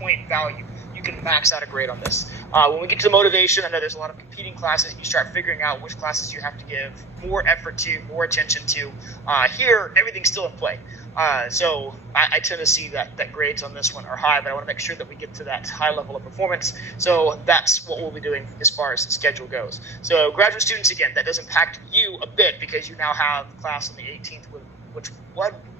point value, you can max out a grade on this. When we get to motivation, I know there's a lot of competing classes. You start figuring out which classes you have to give more effort to, more attention to. Here, everything's still in play. So I tend to see that grades on this one are high, but I want to make sure that we get to that high level of performance. So that's what we'll be doing as far as the schedule goes. So graduate students, again, that does impact you a bit because you now have class on the 18th, which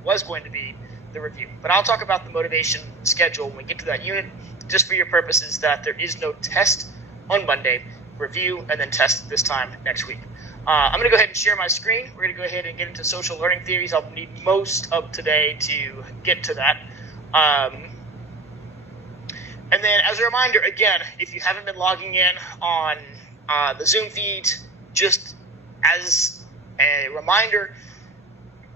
was going to be the review. But I'll talk about the motivation schedule when we get to that unit, just for your purposes that there is no test on Monday, review, and then test this time next week. I'm going to go ahead and share my screen. We're going to go ahead and get into social learning theories. I'll need most of today to get to that. And then as a reminder, again, if you haven't been logging in on the Zoom feed, just as a reminder,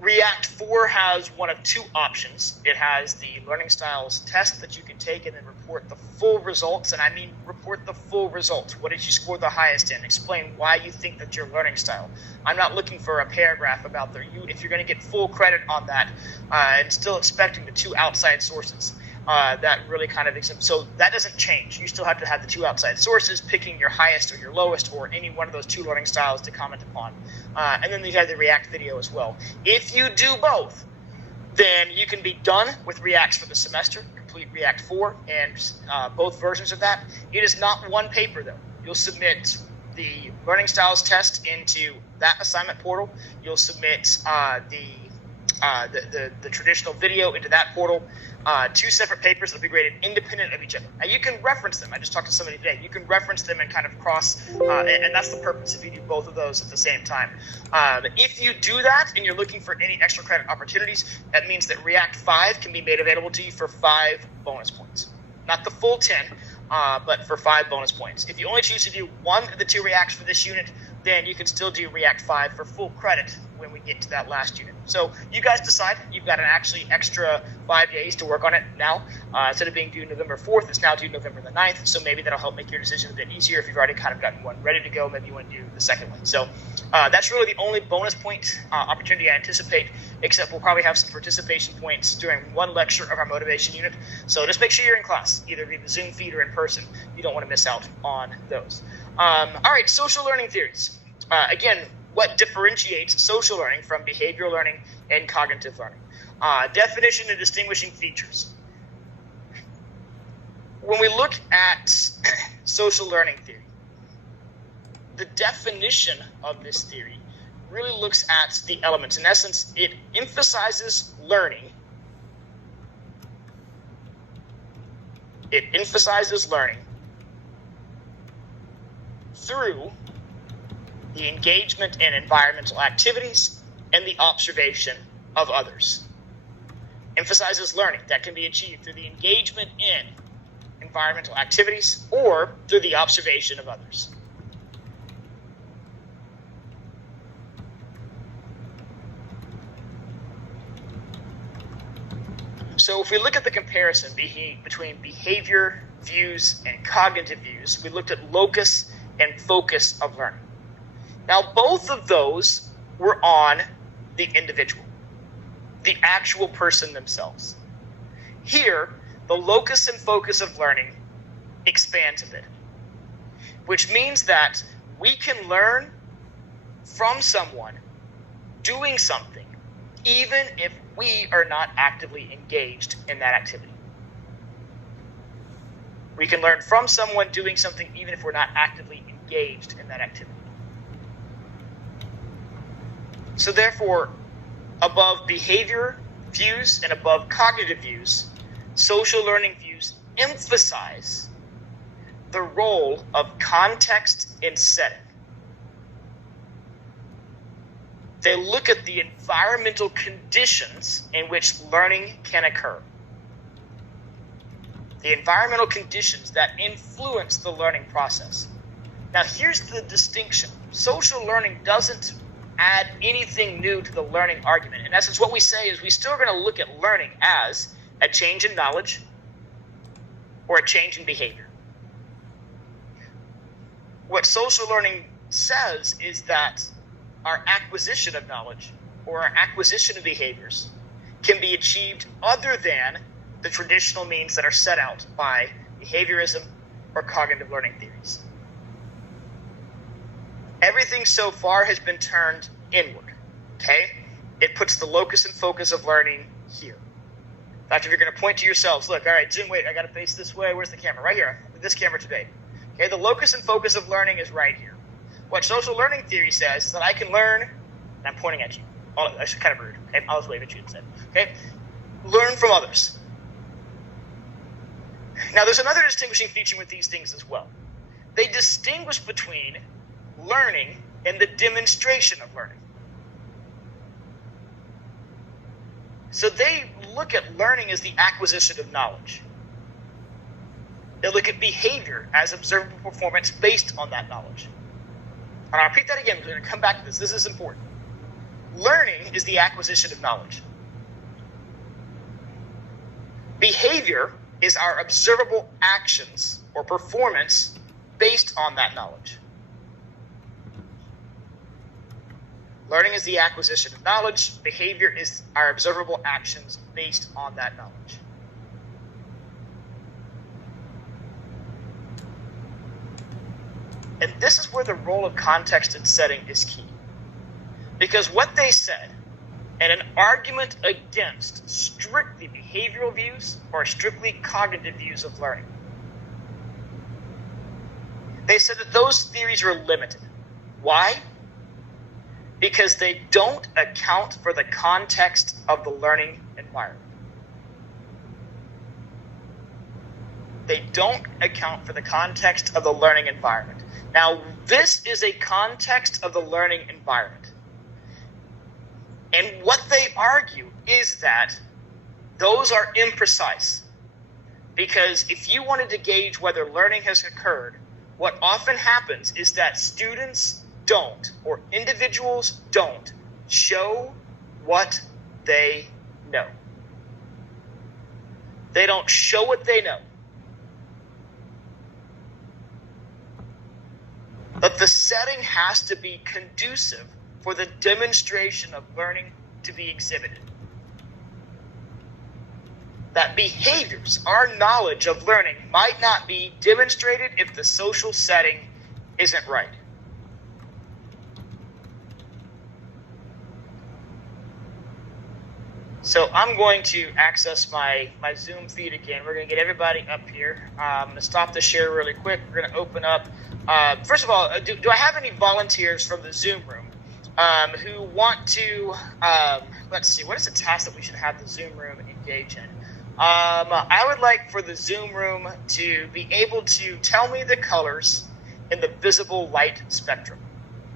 React 4 has one of two options. It has the learning styles test that you can take and then report the full results. And I mean report the full results. What did you score the highest in? Explain why you think that's your learning style. I'm not looking for a paragraph about if you're going to get full credit on that, and still expecting the two outside sources. That really kind of exempts. So that doesn't change. You still have to have the two outside sources, picking your highest or your lowest or any one of those two learning styles to comment upon. And then you have the React video as well. If you do both, then you can be done with Reacts for the semester, complete React 4 and both versions of that. It is not one paper, though. You'll submit the learning styles test into that assignment portal. You'll submit the traditional video into that portal. Two separate papers that will be graded independent of each other. Now you can reference them. I just talked to somebody today. You can reference them and kind of cross, and that's the purpose if you do both of those at the same time. If you do that and you're looking for any extra credit opportunities, that means that React 5 can be made available to you for 5 bonus points. Not the full 10, but for 5 bonus points. If you only choose to do one of the two Reacts for this unit, then you can still do React 5 for full credit when we get to that last unit. So you guys decide. You've got an actually extra 5 days to work on it now. Instead of being due November 4th, it's now due November the 9th. So maybe that'll help make your decision a bit easier if you've already kind of gotten one ready to go. Maybe you want to do the second one. So that's really the only bonus point opportunity I anticipate, except we'll probably have some participation points during one lecture of our motivation unit. So just make sure you're in class, either via the Zoom feed or in person. You don't want to miss out on those. All right, social learning theories. Again, what differentiates social learning from behavioral learning and cognitive learning? Definition and distinguishing features. When we look at social learning theory, the definition of this theory really looks at the elements. In essence, it emphasizes learning. It emphasizes learning through the engagement in environmental activities and the observation of others. Emphasizes learning that can be achieved through the engagement in environmental activities or through the observation of others. So if we look at the comparison between behavior views and cognitive views, we looked at locus and focus of learning. Now, both of those were on the individual, the actual person themselves. Here, the locus and focus of learning expands a bit, which means that we can learn from someone doing something, even if we are not actively engaged in that activity. We can learn from someone doing something, even if we're not actively engaged in that activity. So therefore, above behavior views and above cognitive views, social learning views emphasize the role of context and setting. They look at the environmental conditions in which learning can occur. The environmental conditions that influence the learning process. Now, here's the distinction. Social learning doesn't add anything new to the learning argument. In essence, what we say is we still are going to look at learning as a change in knowledge or a change in behavior. What social learning says is that our acquisition of knowledge or our acquisition of behaviors can be achieved other than the traditional means that are set out by behaviorism or cognitive learning theories. Everything so far has been turned inward, okay? It puts the locus and focus of learning here. In fact, if you're going to point to yourselves, look, all right, Zoom, wait, I got to face this way. Where's the camera? Right here, this camera today. Okay, the locus and focus of learning is right here. What social learning theory says is that I can learn, and I'm pointing at you. That's kind of rude, okay? I'll just wave at you instead, okay? Learn from others. Now, there's another distinguishing feature with these things as well. They distinguish between learning and the demonstration of learning. So they look at learning as the acquisition of knowledge. They look at behavior as observable performance based on that knowledge. And I'll repeat that again. We're going to come back to this. This is important. Learning is the acquisition of knowledge. Behavior is our observable actions or performance based on that knowledge. Learning is the acquisition of knowledge. Behavior is our observable actions based on that knowledge. And this is where the role of context and setting is key. Because what they said, in an argument against strictly behavioral views or strictly cognitive views of learning, they said that those theories are limited. Why? Because they don't account for the context of the learning environment. They don't account for the context of the learning environment. Now, this is a context of the learning environment. And what they argue is that those are imprecise. Because if you wanted to gauge whether learning has occurred, what often happens is that students don't, or individuals don't, show what they know. They don't show what they know. But the setting has to be conducive for the demonstration of learning to be exhibited. That behaviors, our knowledge of learning, might not be demonstrated if the social setting isn't right. So I'm going to access my Zoom feed again. We're going to get everybody up here. I'm going to stop the share really quick. We're going to open up. First of all, do I have any volunteers from the Zoom room who want to, let's see, what is the task that we should have the Zoom room engage in? I would like for the Zoom room to be able to tell me the colors in the visible light spectrum.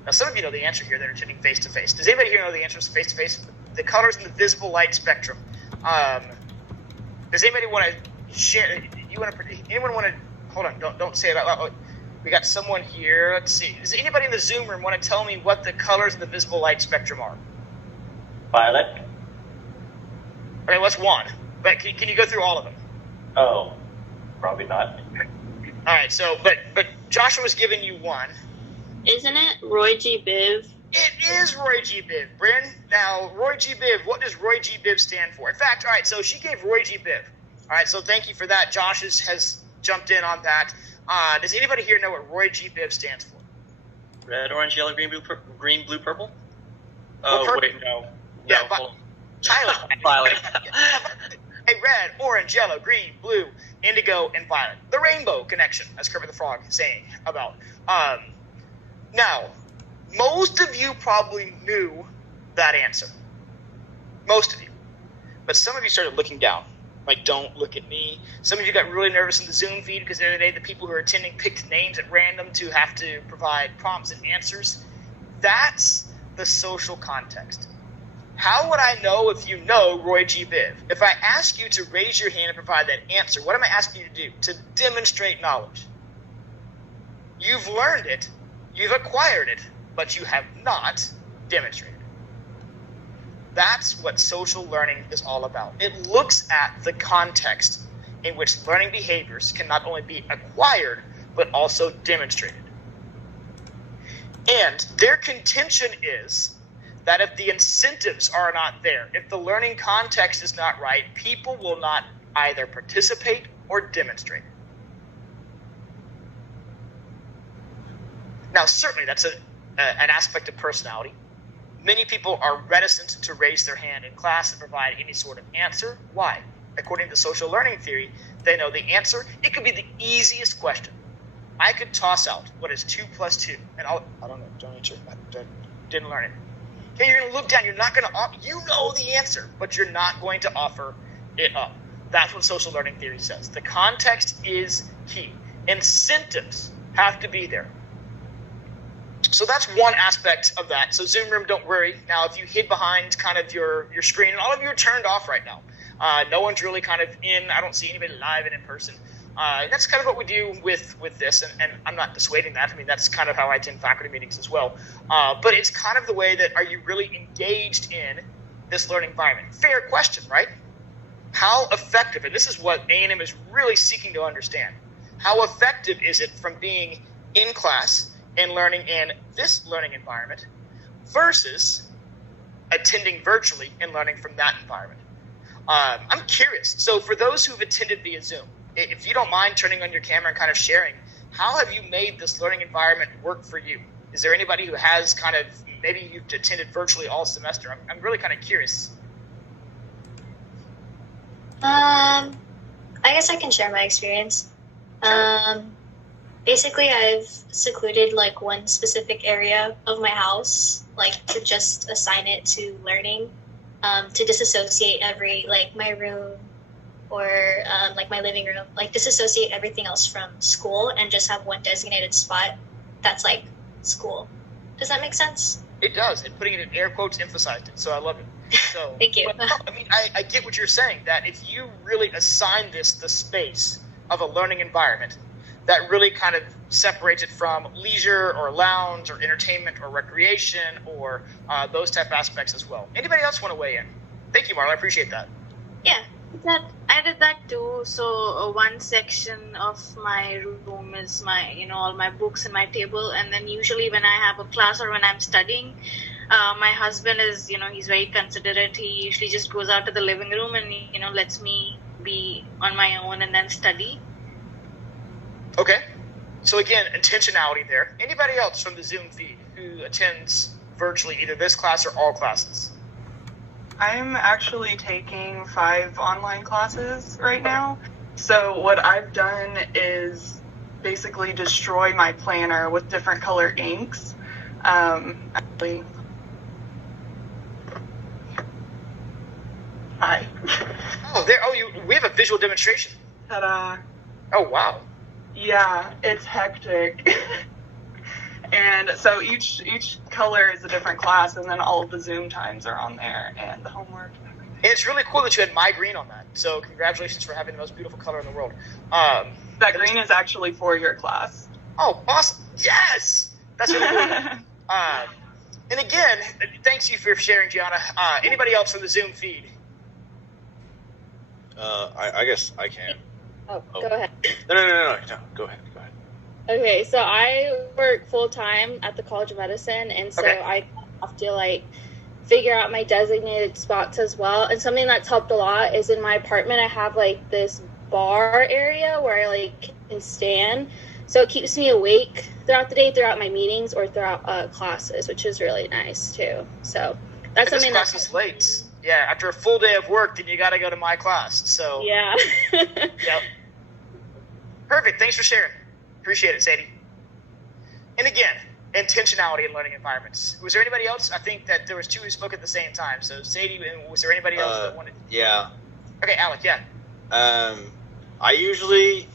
Now, some of you know the answer here that are sitting face-to-face. Does anybody here know the answer face-to-face? The colors in the visible light spectrum. Does anybody want to share? Anyone want to? Hold on. Don't say it out loud. We got someone here. Let's see. Does anybody in the Zoom room want to tell me what the colors in the visible light spectrum are? Violet. Okay, what's one? But can you go through all of them? Oh, probably not. All right. So, but Joshua was giving you one. Isn't it Roy G. Biv? It is Roy G. Biv, Bryn. Now, Roy G. Biv, what does Roy G. Biv stand for? In fact, all right, so she gave Roy G. Biv. All right, so thank you for that. Josh has jumped in on that. Does anybody here know what Roy G. Biv stands for? Red, orange, yellow, green, blue, purple? Well, Oh, wait, no. Yeah, no, hold on. Tyler. Violet. Hey, red, orange, yellow, green, blue, indigo, and violet. The rainbow connection, as Kermit the Frog is saying about. Now, most of you probably knew that answer. Most of you. But some of you started looking down. Like, don't look at me. Some of you got really nervous in the Zoom feed because the other day the people who were attending picked names at random to have to provide prompts and answers. That's the social context. How would I know if you know Roy G. Biv? If I ask you to raise your hand and provide that answer, what am I asking you to do? To demonstrate knowledge. You've learned it. You've acquired it. But you have not demonstrated. That's what social learning is all about. It looks at the context in which learning behaviors can not only be acquired, but also demonstrated. And their contention is that if the incentives are not there, if the learning context is not right, people will not either participate or demonstrate. Now, certainly that's an aspect of personality. Many people are reticent to raise their hand in class and provide any sort of answer. Why? According to social learning theory, they know the answer. It could be the easiest question. I could toss out what is 2 plus 2, and I don't know, don't answer. I didn't learn it. Okay, you're going to look down. You're not going to, you know the answer, but you're not going to offer it up. That's what social learning theory says. The context is key. Incentives have to be there. So that's one aspect of that. So Zoom room, don't worry. Now, if you hid behind kind of your screen, and all of you are turned off right now. No one's really kind of in. I don't see anybody live and in person. That's kind of what we do with this, and I'm not dissuading that. I mean, that's kind of how I attend faculty meetings as well. But it's kind of the way that, are you really engaged in this learning environment? Fair question, right? How effective, and this is what A&M is really seeking to understand, how effective is it from being in class and learning in this learning environment versus attending virtually and learning from that environment? I'm curious. So for those who've attended via Zoom, if you don't mind turning on your camera and kind of sharing, how have you made this learning environment work for you? Is there anybody who has kind of, maybe you've attended virtually all semester? I'm really kind of curious. I guess I can share my experience. Basically, I've secluded like one specific area of my house, like to just assign it to learning, to disassociate my room or like my living room, like disassociate everything else from school and just have one designated spot that's like school. Does that make sense? It does, and putting it in air quotes emphasized it, so I love it. So, Thank you. But, I mean, I get what you're saying, that if you really assign this the space of a learning environment, that really kind of separates it from leisure or lounge or entertainment or recreation or those type of aspects as well. Anybody else want to weigh in? Thank you, Marla. I appreciate that. Yeah. I did that too. So one section of my room is my, all my books and my table. And then usually when I have a class or when I'm studying, my husband is, he's very considerate. He usually just goes out to the living room and, lets me be on my own and then study. Okay. So again, intentionality there. Anybody else from the Zoom feed who attends virtually either this class or all classes? I'm actually taking 5 online classes right now. So what I've done is basically destroy my planner with different color inks. Actually, hi. We have a visual demonstration. Ta-da. Oh, wow. Yeah, it's hectic. And so each color is a different class, and then all of the Zoom times are on there, and the homework and everything. And it's really cool that you had my green on that. So congratulations for having the most beautiful color in the world. That green is actually for your class. Oh, awesome. Yes! That's really cool. And again, thanks you for sharing, Gianna. Anybody else from the Zoom feed? I guess I can. Oh, go ahead. No, go ahead. Okay, so I work full-time at the College of Medicine, and so I have to, figure out my designated spots as well. And something that's helped a lot is in my apartment, I have, this bar area where I, can stand. So it keeps me awake throughout the day, throughout my meetings, or throughout classes, which is really nice, too. So that's something that's... This class is late. Yeah, after a full day of work, then you got to go to my class. So yeah. Yep. Perfect. Thanks for sharing. Appreciate it, Sadie. And again, intentionality in learning environments. Was there anybody else? I think that there was 2 who spoke at the same time. So Sadie, was there anybody else that wanted? Yeah. Okay, Alec, yeah. I usually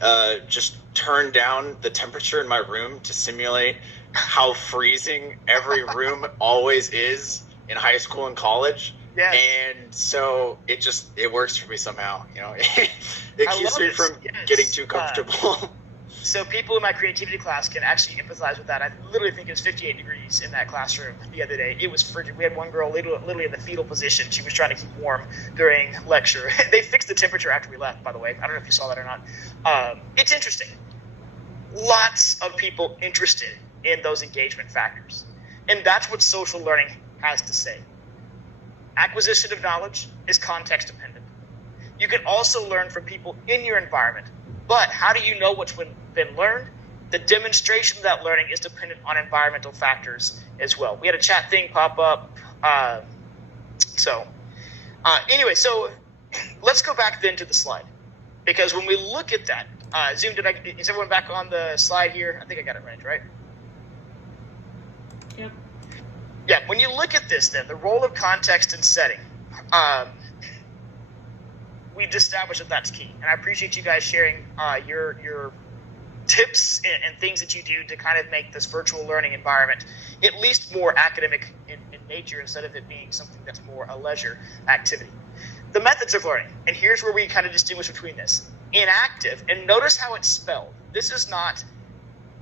just turn down the temperature in my room to simulate how freezing every room always is in high school and college. Yeah. And so it works for me somehow, It keeps me from getting too comfortable. So people in my creativity class can actually empathize with that. I literally think it was 58 degrees in that classroom the other day. It was frigid. We had one girl literally in the fetal position. She was trying to keep warm during lecture. They fixed the temperature after we left, by the way. I don't know if you saw that or not. It's interesting. Lots of people interested in those engagement factors. And that's what social learning has to say. Acquisition of knowledge is context dependent. You can also learn from people in your environment. But how do you know what's been learned? The demonstration of that learning is dependent on environmental factors as well. We had a chat thing pop up. Anyway, so let's go back then to the slide. Because when we look at that, Zoom, is everyone back on the slide here? I think I got it right? Yep. Yeah, when you look at this then, the role of context and setting, we've established that that's key. And I appreciate you guys sharing your tips and things that you do to kind of make this virtual learning environment at least more academic in nature instead of it being something that's more a leisure activity. The methods of learning, and here's where we kind of distinguish between this. Inactive, and notice how it's spelled. This is not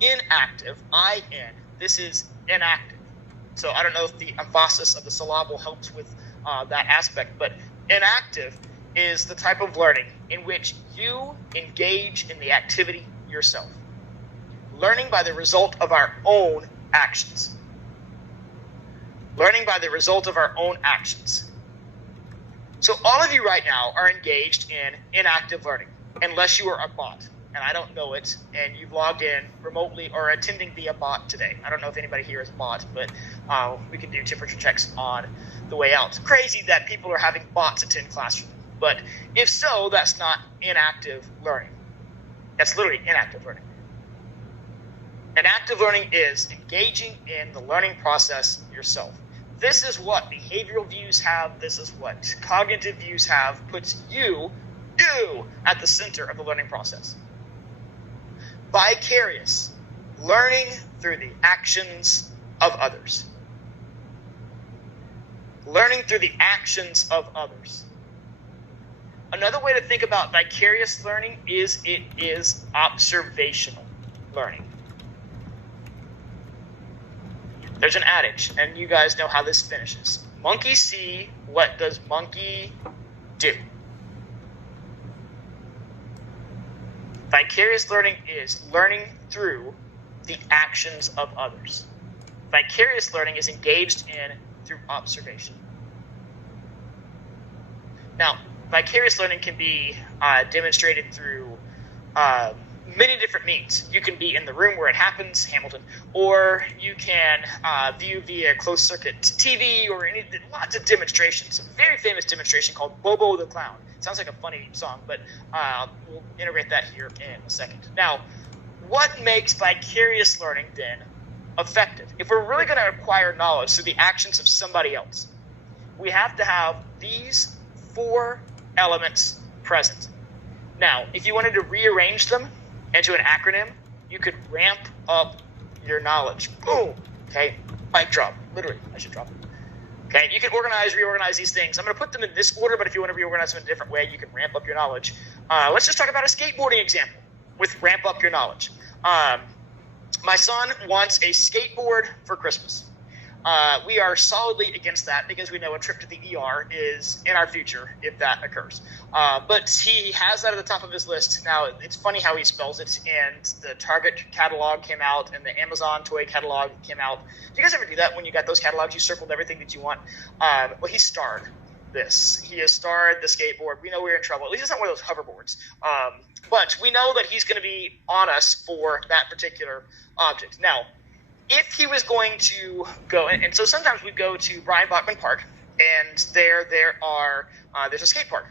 inactive, I-N. This is inactive. So I don't know if the emphasis of the syllable helps with that aspect, but inactive is the type of learning in which you engage in the activity yourself. Learning by the result of our own actions. Learning by the result of our own actions. So all of you right now are engaged in inactive learning, unless you are a bot, and I don't know it, and you've logged in remotely or attending via bot today. I don't know if anybody here is a bot, but we can do temperature checks on the way out. It's crazy that people are having bots attend classroom, but if so, that's not inactive learning. That's literally inactive learning. And active learning is engaging in the learning process yourself. This is what behavioral views have. This is what cognitive views have. Puts you at the center of the learning process. Vicarious, learning through the actions of others. Learning through the actions of others. Another way to think about vicarious learning is it is observational learning. There's an adage, and you guys know how this finishes. Monkey see, what does monkey do? Vicarious learning is learning through the actions of others. Vicarious learning is engaged in through observation. Now, vicarious learning can be demonstrated through many different means. You can be in the room where it happens, Hamilton, or you can view via closed circuit TV or lots of demonstrations. A very famous demonstration called Bobo the Clown. Sounds like a funny song, but we'll integrate that here in a second. Now, what makes vicarious learning then effective? If we're really going to acquire knowledge through the actions of somebody else, we have to have these 4 elements present. Now, if you wanted to rearrange them into an acronym, you could ramp up your knowledge. Boom! Okay, mic drop. Literally, I should drop it. Okay, you can reorganize these things. I'm going to put them in this order, but if you want to reorganize them in a different way, you can ramp up your knowledge. Let's just talk about a skateboarding example with ramp up your knowledge. My son wants a skateboard for Christmas. We are solidly against that because we know a trip to the ER is in our future if that occurs. But he has that at the top of his list. Now, it's funny how he spells it, and the Target catalog came out, and the Amazon toy catalog came out. Do you guys ever do that when you got those catalogs? You circled everything that you want. Well, he starred this. He has starred the skateboard. We know we're in trouble. At least it's not one of those hoverboards. But we know that he's going to be on us for that particular object. Now, if he was going to go, and so sometimes we go to Brian Bachman Park, and there's a skate park.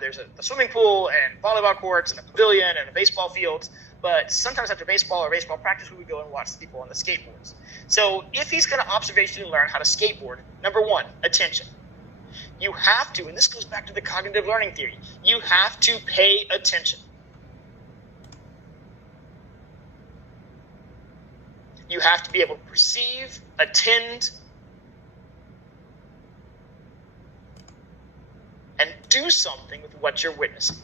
There's a swimming pool and volleyball courts and a pavilion and a baseball field. But sometimes after baseball or baseball practice, we would go and watch the people on the skateboards. So if he's going to observationally learn how to skateboard, number 1, attention. You have to, and this goes back to the cognitive learning theory, you have to pay attention. You have to be able to perceive, attend, and do something with what you're witnessing.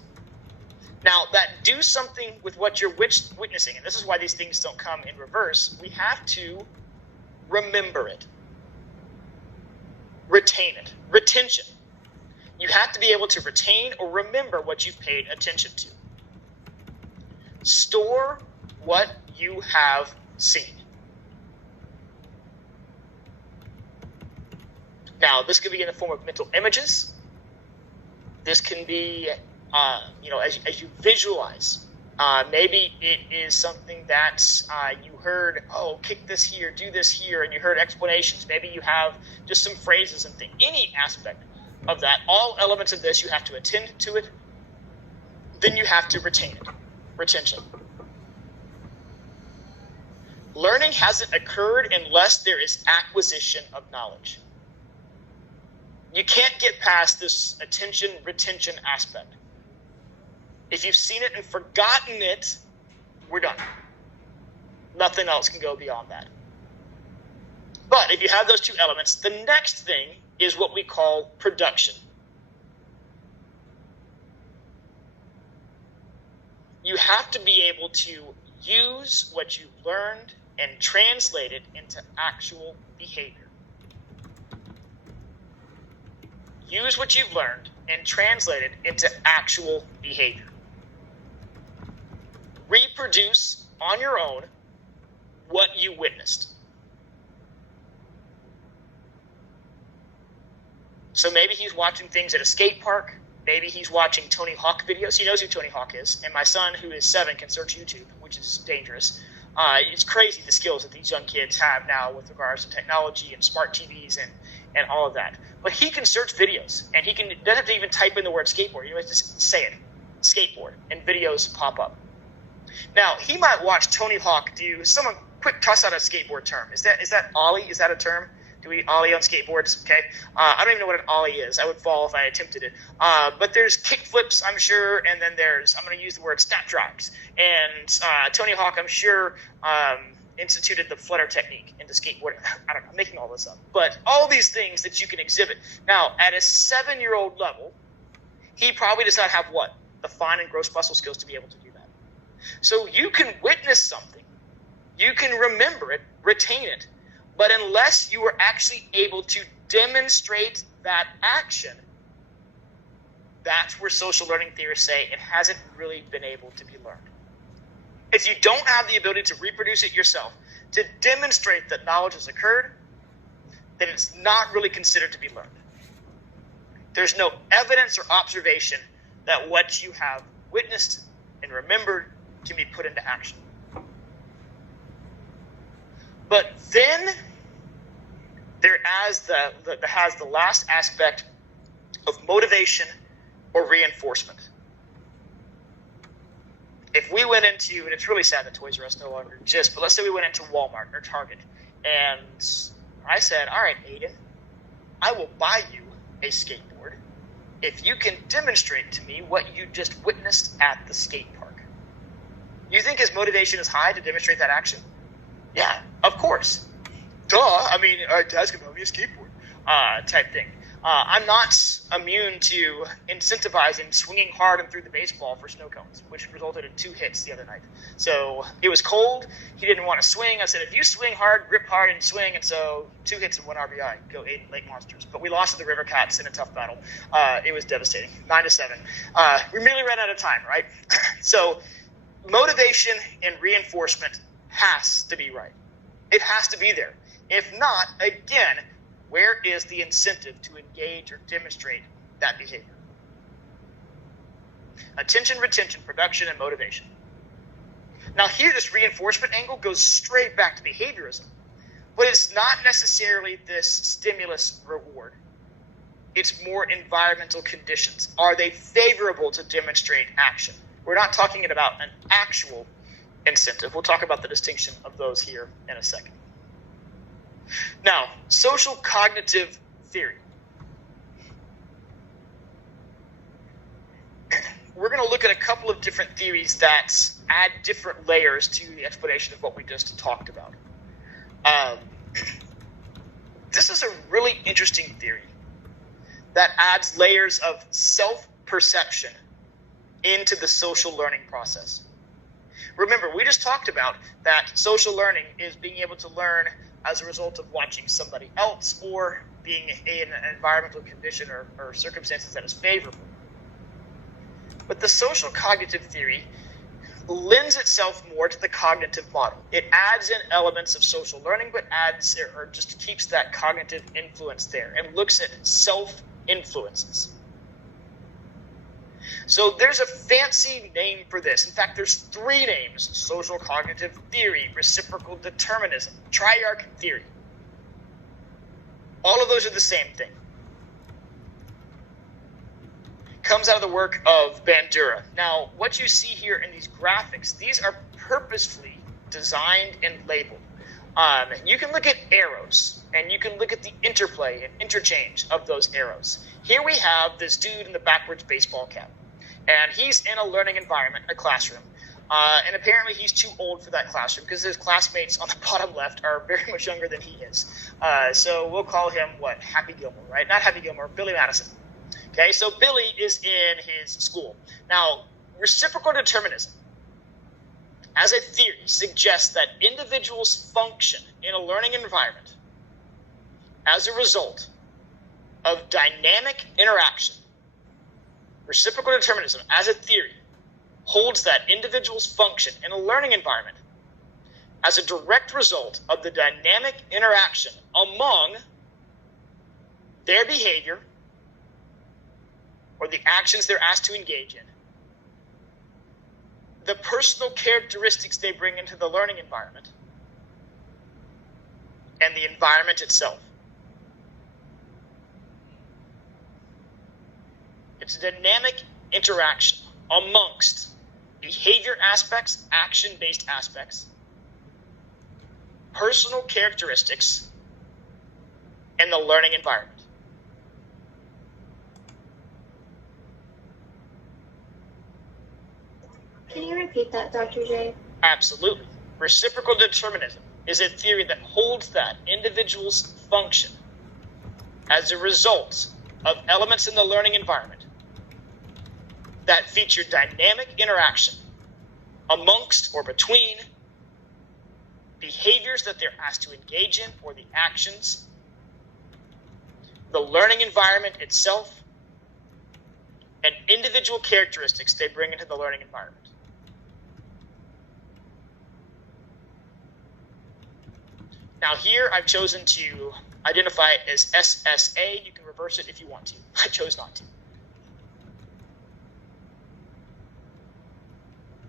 Now, that do something with what you're witnessing, and this is why these things don't come in reverse, we have to remember it. Retain it. Retention. You have to be able to retain or remember what you've paid attention to. Store what you have seen. Now, this could be in the form of mental images. This can be as you visualize. Maybe it is something that you heard, oh, kick this here, do this here, and you heard explanations. Maybe you have just some phrases and things. Any aspect of that, all elements of this, you have to attend to it. Then you have to retain it. Retention. Learning hasn't occurred unless there is acquisition of knowledge. You can't get past this attention retention aspect. If you've seen it and forgotten it, we're done. Nothing else can go beyond that. But if you have those two elements, the next thing is what we call production. You have to be able to use what you've learned and translate it into actual behavior. Use what you've learned and translate it into actual behavior. Reproduce on your own what you witnessed. So maybe he's watching things at a skate park. Maybe he's watching Tony Hawk videos. He knows who Tony Hawk is. And my son, who is 7, can search YouTube, which is dangerous. It's crazy the skills that these young kids have now with regards to technology and smart TVs and all of that. But he can search videos, and he doesn't have to even type in the word skateboard. You know, just say it, skateboard, and videos pop up. Now, he might watch Tony Hawk do someone quick toss out a skateboard term. Is that ollie? Is that a term? Do we ollie on skateboards? Okay. I don't even know what an ollie is. I would fall if I attempted it. But there's kick flips, I'm sure, and then I'm going to use the word snap drives. And Tony Hawk, I'm sure, instituted the flutter technique into skateboarding. I don't know, I'm making all this up. But all these things that you can exhibit. Now, at a 7-year-old level, he probably does not have what? The fine and gross muscle skills to be able to do that. So you can witness something. You can remember it, retain it. But unless you are actually able to demonstrate that action, that's where social learning theorists say it hasn't really been able to be learned. If you don't have the ability to reproduce it yourself, to demonstrate that knowledge has occurred, then it's not really considered to be learned. There's no evidence or observation that what you have witnessed and remembered can be put into action. But then there has the last aspect of motivation or reinforcement. If we went into, and it's really sad that Toys R Us no longer exists, but let's say we went into Walmart or Target, and I said, all right, Aiden, I will buy you a skateboard if you can demonstrate to me what you just witnessed at the skate park. You think his motivation is high to demonstrate that action? Yeah, of course. Duh. I mean, Dad's going to buy me a skateboard type thing. I'm not immune to incentivizing swinging hard and through the baseball for snow cones, which resulted in 2 hits the other night. So it was cold. He didn't want to swing. I said, if you swing hard, grip hard, and swing, and so 2 hits and 1 RBI. Go Aiden Lake Monsters. But we lost to the River Cats in a tough battle. It was devastating. 9-7. We really ran out of time, right? So motivation and reinforcement has to be right. It has to be there. If not, again, where is the incentive to engage or demonstrate that behavior? Attention, retention, production, and motivation. Now here, this reinforcement angle goes straight back to behaviorism. But it's not necessarily this stimulus reward. It's more environmental conditions. Are they favorable to demonstrate action? We're not talking about an actual incentive. We'll talk about the distinction of those here in a second. Now, social cognitive theory. We're going to look at a couple of different theories that add different layers to the explanation of what we just talked about. This is a really interesting theory that adds layers of self-perception into the social learning process. Remember, we just talked about that social learning is being able to learn as a result of watching somebody else or being in an environmental condition or circumstances that is favorable. But the social cognitive theory lends itself more to the cognitive model. It adds in elements of social learning, but adds or just keeps that cognitive influence there and looks at self-influences. So there's a fancy name for this. In fact, there's 3 names: social cognitive theory, reciprocal determinism, triarch theory. All of those are the same thing. Comes out of the work of Bandura. Now, what you see here in these graphics, these are purposefully designed and labeled. You can look at arrows, and you can look at the interplay and interchange of those arrows. Here we have this dude in the backwards baseball cap, and he's in a learning environment, a classroom, and apparently he's too old for that classroom because his classmates on the bottom left are very much younger than he is. So we'll call him, Happy Gilmore, right? Not Happy Gilmore, Billy Madison. Okay, so Billy is in his school. Now, reciprocal determinism, as a theory, suggests that individuals function in a learning environment as a result of dynamic interaction. Reciprocal determinism, as a theory, holds that individuals function in a learning environment as a direct result of the dynamic interaction among their behavior or the actions they're asked to engage in, the personal characteristics they bring into the learning environment, and the environment itself. It's a dynamic interaction amongst behavior aspects, action-based aspects, personal characteristics, and the learning environment. Can you repeat that, Dr. J? Absolutely. Reciprocal determinism is a theory that holds that individuals function as a result of elements in the learning environment that feature dynamic interaction amongst or between behaviors that they're asked to engage in or the actions, the learning environment itself, and individual characteristics they bring into the learning environment. Now here I've chosen to identify it as SSA. You can reverse it if you want to. I chose not to.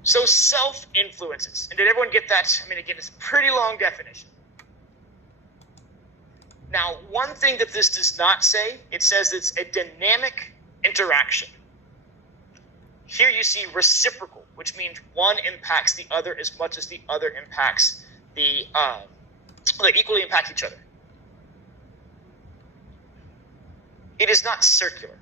So self-influences. And did everyone get that? I mean, again, it's a pretty long definition. Now, one thing that this does not say, it says it's a dynamic interaction. Here you see reciprocal, which means one impacts the other as much as the other impacts the they equally impact each other. It is not circular.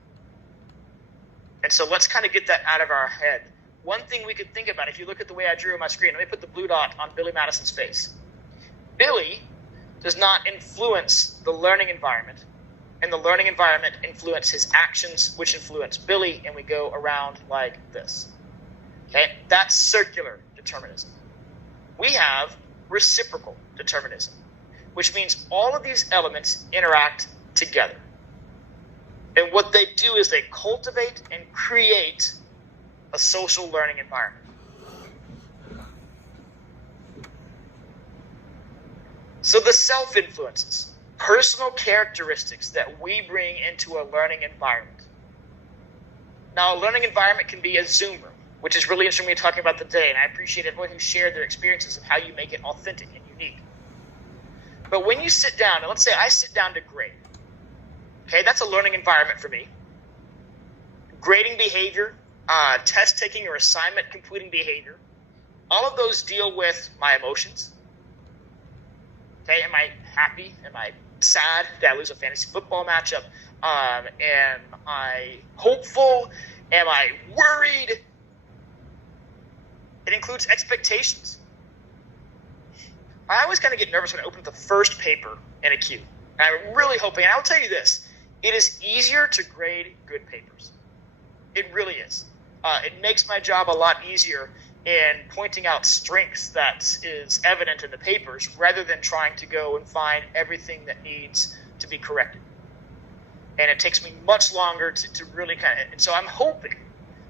And so let's kind of get that out of our head. One thing we could think about, if you look at the way I drew on my screen, let me put the blue dot on Billy Madison's face. Billy does not influence the learning environment, and the learning environment influence his actions, which influence Billy, and we go around like this. Okay, that's circular determinism. We have reciprocal determinism, which means all of these elements interact together. And what they do is they cultivate and create a social learning environment. So the self-influences, personal characteristics that we bring into a learning environment. Now, a learning environment can be a Zoom room, which is really interesting when you're talking about the day, and I appreciate everyone who shared their experiences of how you make it authentic and unique. But when you sit down, and let's say I sit down to grade, okay, that's a learning environment for me. Grading behavior, test taking or assignment completing behavior, all of those deal with my emotions. Okay, am I happy? Am I sad? Did I lose a fantasy football matchup? Am I hopeful? Am I worried? It includes expectations. I always kind of get nervous when I open up the first paper in a queue. And I'm really hoping, and I'll tell you this, it is easier to grade good papers. It really is. It makes my job a lot easier in pointing out strengths that is evident in the papers rather than trying to go and find everything that needs to be corrected. And it takes me much longer to really and so I'm hoping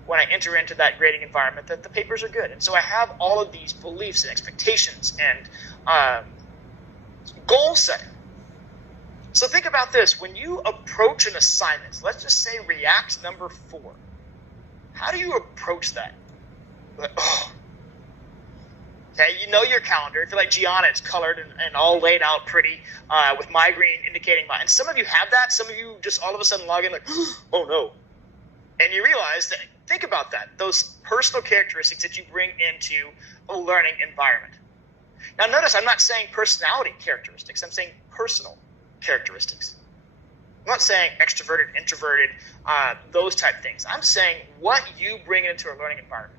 when I enter into that grading environment that the papers are good. And so I have all of these beliefs and expectations and goal setting. So think about this. When you approach an assignment, let's just say React number 4, How do you approach that? Like, oh. Okay, you know your calendar. If you're like Gianna, it's colored and all laid out pretty with my green indicating mine. And some of you have that. Some of you just all of a sudden log in like, oh no. And you realize that, think about that, those personal characteristics that you bring into a learning environment. Now notice I'm not saying personality characteristics. I'm saying personal characteristics. I'm not saying extroverted, introverted, those type things. I'm saying what you bring into a learning environment.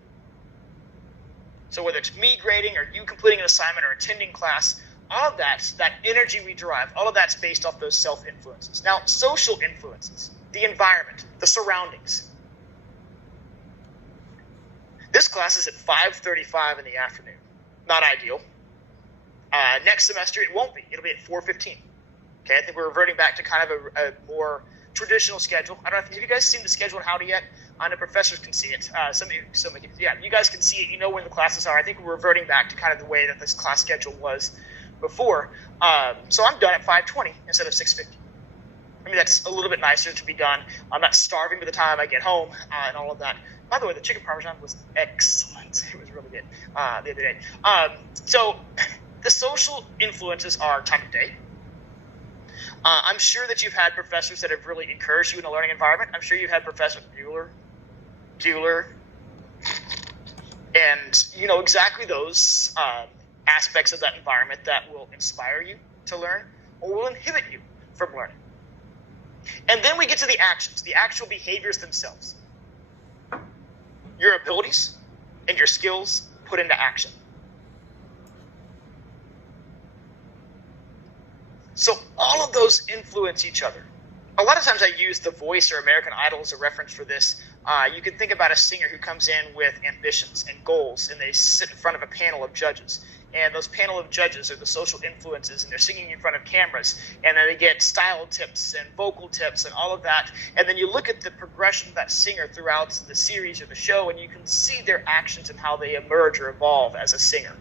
So whether it's me grading or you completing an assignment or attending class, all of that energy we derive, all of that's based off those self-influences. Now, social influences, the environment, the surroundings. This class is at 5:35 in the afternoon. Not ideal. Next semester, it won't be. It'll be at 4:15. Okay, I think we're reverting back to kind of a more traditional schedule. I don't know if you guys seen the schedule on Howdy yet. I know professors can see it. Some of you, yeah, you guys can see it. You know when the classes are. I think we're reverting back to kind of the way that this class schedule was before. So I'm done at 5:20 instead of 6:50. I mean, that's a little bit nicer to be done. I'm not starving by the time I get home and all of that. By the way, the chicken parmesan was excellent. It was really good the other day. So the social influences are time of day. I'm sure that you've had professors that have really encouraged you in a learning environment. I'm sure you've had Professor Bueller, and you know exactly those aspects of that environment that will inspire you to learn or will inhibit you from learning. And then we get to the actions, the actual behaviors themselves. Your abilities and your skills put into action. So all of those influence each other. A lot of times I use The Voice or American Idol as a reference for this. You can think about a singer who comes in with ambitions and goals, and they sit in front of a panel of judges. And those panel of judges are the social influences, and they're singing in front of cameras. And then they get style tips and vocal tips and all of that. And then you look at the progression of that singer throughout the series or the show, and you can see their actions and how they emerge or evolve as a singer.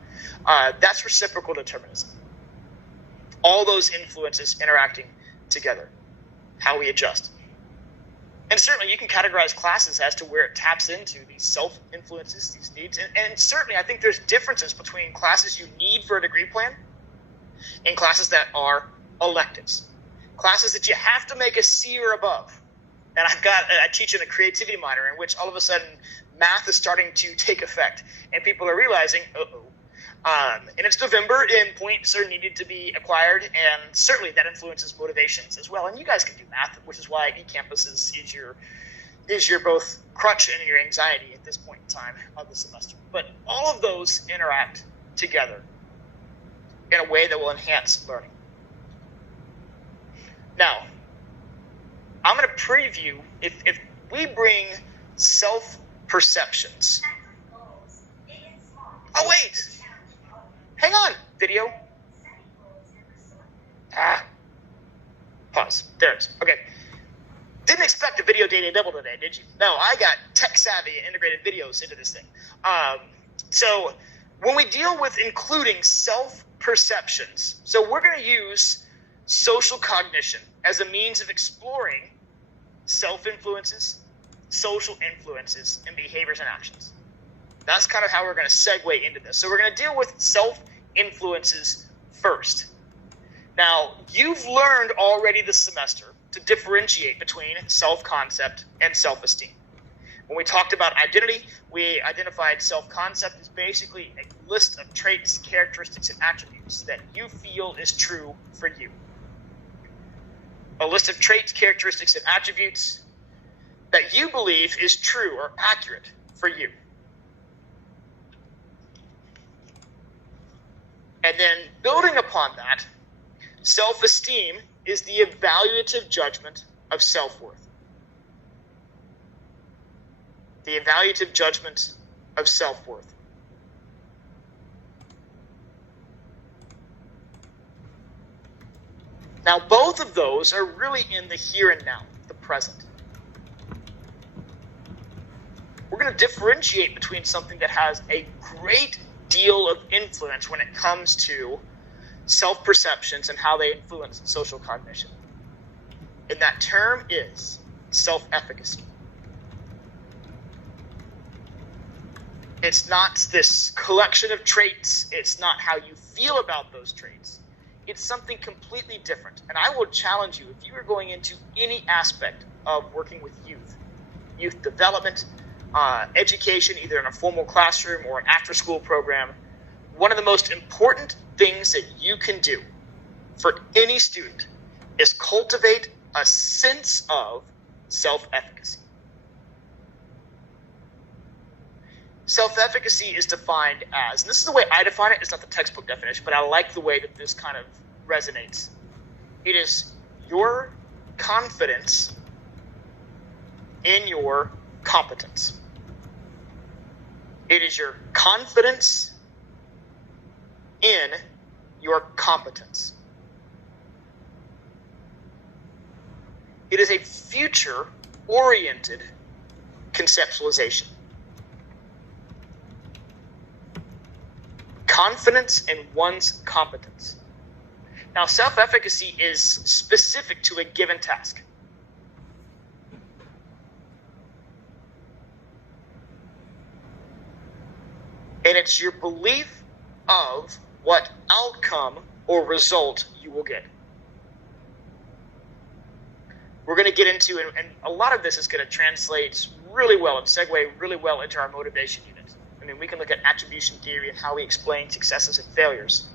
That's reciprocal determinism. All those influences interacting together, how we adjust. And certainly you can categorize classes as to where it taps into these self-influences, these needs. And certainly I think there's differences between classes you need for a degree plan and classes that are electives. Classes that you have to make a C or above. And I teach in a creativity minor in which all of a sudden math is starting to take effect. And people are realizing, and it's November, and points are needed to be acquired, and certainly that influences motivations as well. And you guys can do math, which is why eCampus is your both crutch and your anxiety at this point in time of the semester. But all of those interact together in a way that will enhance learning. Now, I'm going to preview if we bring self-perceptions. Oh, wait! Hang on, video. Pause. There it is. Okay. Didn't expect a video data double today, did you? No, I got tech savvy and integrated videos into this thing. So when we deal with including self-perceptions, so we're going to use social cognition as a means of exploring self-influences, social influences, and behaviors and actions. That's kind of how we're going to segue into this. So we're going to deal with self-influences first. Now, you've learned already this semester to differentiate between self-concept and self-esteem. When we talked about identity, we identified self-concept as basically a list of traits, characteristics, and attributes that you feel is true for you. A list of traits, characteristics, and attributes that you believe is true or accurate for you. And then building upon that, self-esteem is the evaluative judgment of self-worth. The evaluative judgment of self-worth. Now, both of those are really in the here and now, the present. We're going to differentiate between something that has a great deal of influence when it comes to self-perceptions and how they influence social cognition. And that term is self-efficacy. It's not this collection of traits. It's not how you feel about those traits. It's something completely different. And I will challenge you, if you are going into any aspect of working with youth development, education, either in a formal classroom or an after-school program, one of the most important things that you can do for any student is cultivate a sense of self-efficacy. Self-efficacy is defined as, and this is the way I define it, it's not the textbook definition, but I like the way that this kind of resonates. It is your confidence in your competence. It is your confidence in your competence. It is a future-oriented conceptualization. Confidence in one's competence. Now, self-efficacy is specific to a given task. And it's your belief of what outcome or result you will get. We're going to get into, and a lot of this is going to translate really well and segue really well into our motivation unit. I mean, we can look at attribution theory and how we explain successes and failures.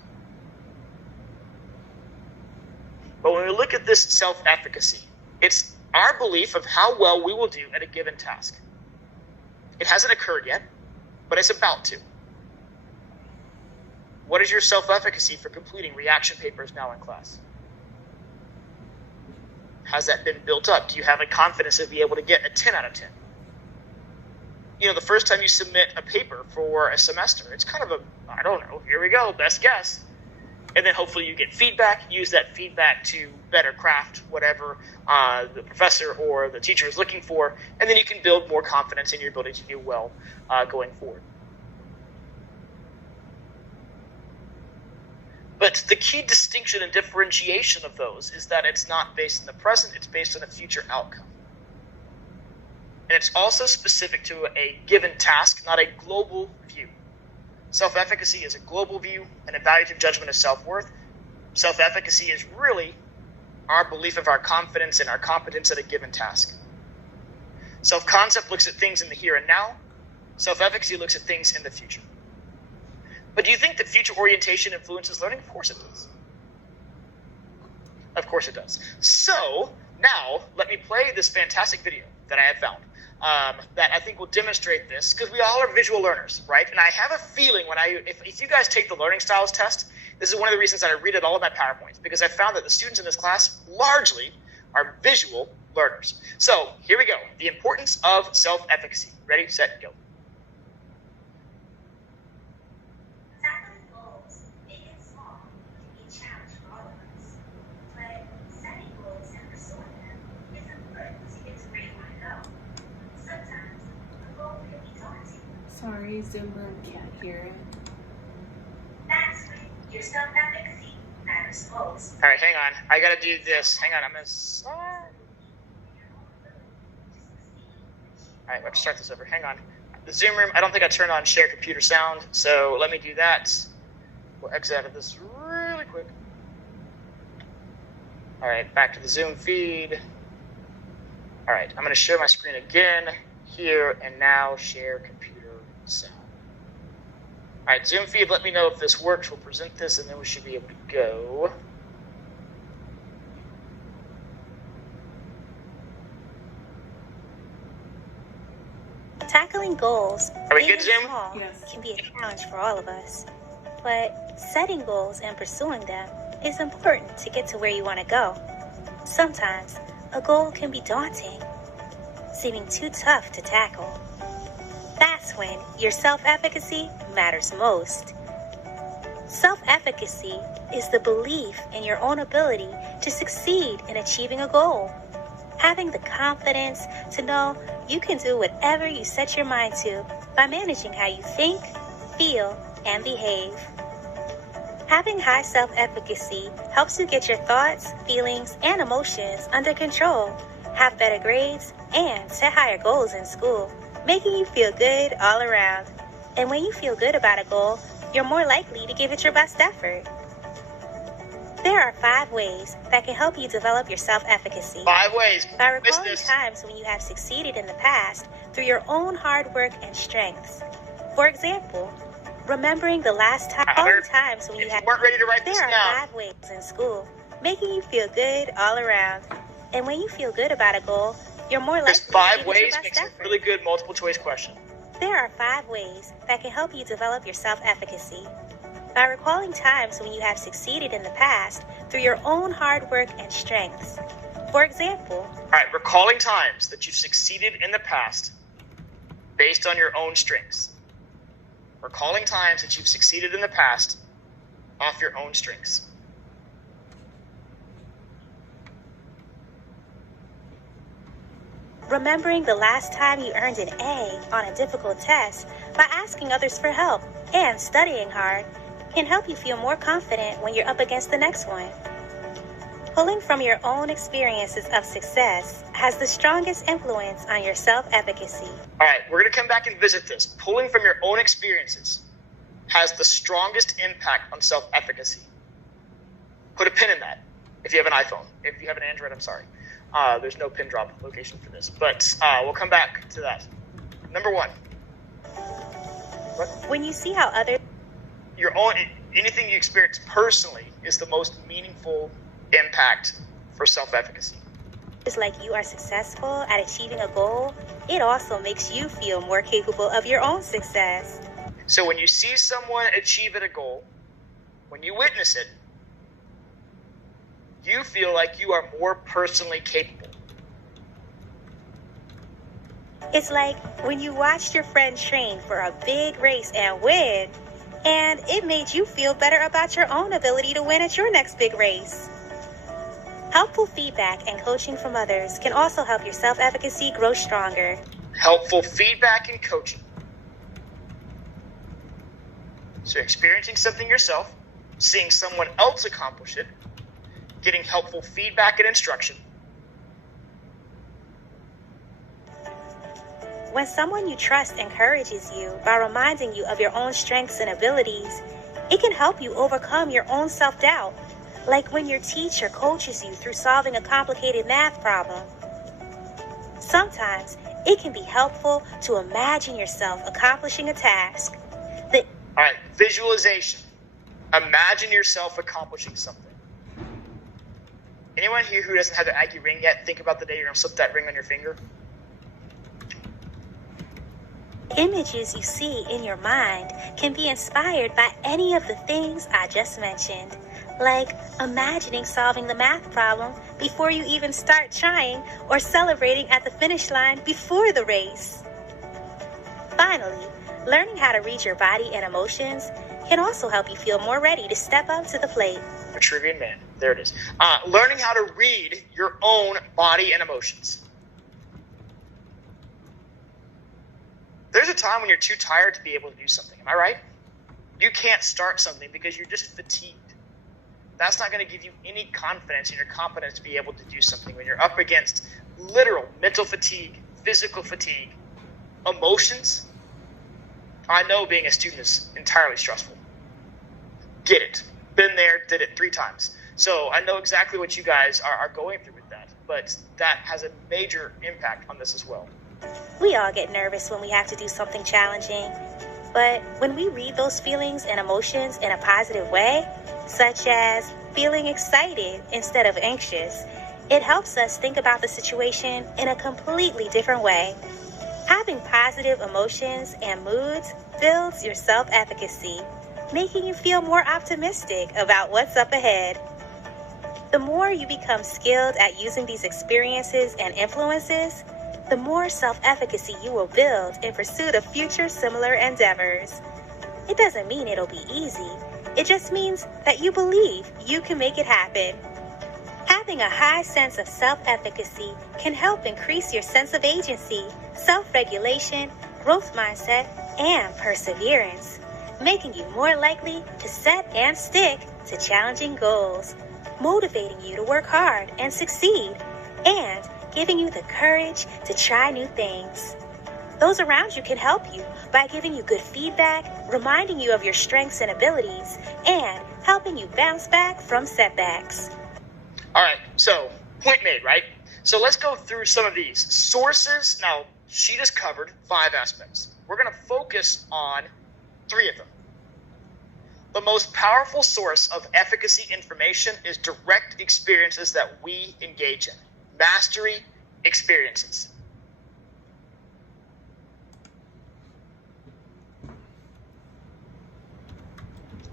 But when we look at this self-efficacy, it's our belief of how well we will do at a given task. It hasn't occurred yet, but it's about to. What is your self-efficacy for completing reaction papers now in class? Has that been built up? Do you have a confidence to be able to get a 10 out of 10? You know, the first time you submit a paper for a semester, it's kind of a, I don't know, here we go, best guess. And then hopefully you get feedback, use that feedback to better craft whatever the professor or the teacher is looking for, and then you can build more confidence in your ability to do well going forward. But the key distinction and differentiation of those is that it's not based in the present, it's based on a future outcome. And it's also specific to a given task, not a global view. Self-efficacy is a global view, an evaluative judgment of self-worth. Self-efficacy is really our belief of our confidence and our competence at a given task. Self-concept looks at things in the here and now. Self-efficacy looks at things in the future. But do you think that future orientation influences learning? Of course it does. Of course it does. So now let me play this fantastic video that I have found that I think will demonstrate this, because we all are visual learners, right? And I have a feeling if you guys take the learning styles test, this is one of the reasons that I read it all in my PowerPoints, because I found that the students in this class largely are visual learners. So here we go. The importance of self-efficacy. Ready, set, go. Sorry, Zoom room can't hear it. That's when your self-efficacy matters most. All right, hang on. I gotta do this. Hang on, I'm gonna. All right, let's start this over. Hang on. The Zoom room. I don't think I turned on share computer sound, so let me do that. We'll exit out of this really quick. All right, back to the Zoom feed. All right, I'm gonna share my screen again here and now. Share computer sound. All right, Zoom feed, let me know if this works. We'll present this and then we should be able to go. Tackling goals, Are we big good, Zoom? and small, Yes. can be a challenge for all of us. But setting goals and pursuing them is important to get to where you want to go. Sometimes a goal can be daunting, seeming too tough to tackle. That's when your self-efficacy matters most. Self-efficacy is the belief in your own ability to succeed in achieving a goal. Having the confidence to know you can do whatever you set your mind to by managing how you think, feel, and behave. Having high self-efficacy helps you get your thoughts, feelings, and emotions under control, have better grades, and set higher goals in school, making you feel good all around. And when you feel good about a goal, you're more likely to give it your best effort. There are 5 ways that can help you develop your self-efficacy. 5 ways. By recalling times when you have succeeded in the past through your own hard work and strengths. For example, remembering the last times when you weren't ready to write this down. There are 5 ways in school, making you feel good all around. And when you feel good about a goal, you're more likely to give it your best effort. There's 5 ways makes a really good multiple choice question. There are 5 ways that can help you develop your self-efficacy. By recalling times when you have succeeded in the past through your own hard work and strengths. For example, all right, recalling times that you've succeeded in the past based on your own strengths. Recalling times that you've succeeded in the past off your own strengths. Remembering the last time you earned an A on a difficult test by asking others for help and studying hard can help you feel more confident when you're up against the next one. Pulling from your own experiences of success has the strongest influence on your self-efficacy. All right, we're going to come back and visit this. Pulling from your own experiences has the strongest impact on self-efficacy. Put a pin in that if you have an iPhone. If you have an Android, I'm sorry. There's no pin drop location for this, but we'll come back to that. Number 1. When you see how others... anything you experience personally is the most meaningful impact for self-efficacy. Just like you are successful at achieving a goal, it also makes you feel more capable of your own success. So when you see someone achieve at a goal, when you witness it, you feel like you are more personally capable. It's like when you watched your friend train for a big race and win, and it made you feel better about your own ability to win at your next big race. Helpful feedback and coaching from others can also help your self-efficacy grow stronger. Helpful feedback and coaching. So you're experiencing something yourself, seeing someone else accomplish it, getting helpful feedback and instruction. When someone you trust encourages you by reminding you of your own strengths and abilities, it can help you overcome your own self-doubt, like when your teacher coaches you through solving a complicated math problem. Sometimes it can be helpful to imagine yourself accomplishing a task. All right, visualization. Imagine yourself accomplishing something. Anyone here who doesn't have the Aggie ring yet, think about the day you're going to slip that ring on your finger. Images you see in your mind can be inspired by any of the things I just mentioned, like imagining solving the math problem before you even start trying or celebrating at the finish line before the race. Finally, learning how to read your body and emotions can also help you feel more ready to step up to the plate. Vitruvian Man, there it is. Learning how to read your own body and emotions. There's a time when you're too tired to be able to do something. Am I right? You can't start something because you're just fatigued. That's not going to give you any confidence in your competence to be able to do something when you're up against literal mental fatigue, physical fatigue, emotions. I know being a student is entirely stressful. Get it. Been there, did it 3 times. So I know exactly what you guys are going through with that, but that has a major impact on this as well. We all get nervous when we have to do something challenging, but when we read those feelings and emotions in a positive way, such as feeling excited instead of anxious, it helps us think about the situation in a completely different way. Having positive emotions and moods builds your self-efficacy, making you feel more optimistic about what's up ahead. The more you become skilled at using these experiences and influences, the more self-efficacy you will build in pursuit of future similar endeavors. It doesn't mean it'll be easy. It just means that you believe you can make it happen. Having a high sense of self-efficacy can help increase your sense of agency, self-regulation, growth mindset, and perseverance, making you more likely to set and stick to challenging goals, motivating you to work hard and succeed, and giving you the courage to try new things. Those around you can help you by giving you good feedback, reminding you of your strengths and abilities, and helping you bounce back from setbacks. All right, so point made, right? So let's go through some of these. Sources, now she just covered 5 aspects. We're going to focus on 3 of them. The most powerful source of efficacy information is direct experiences that we engage in. Mastery experiences.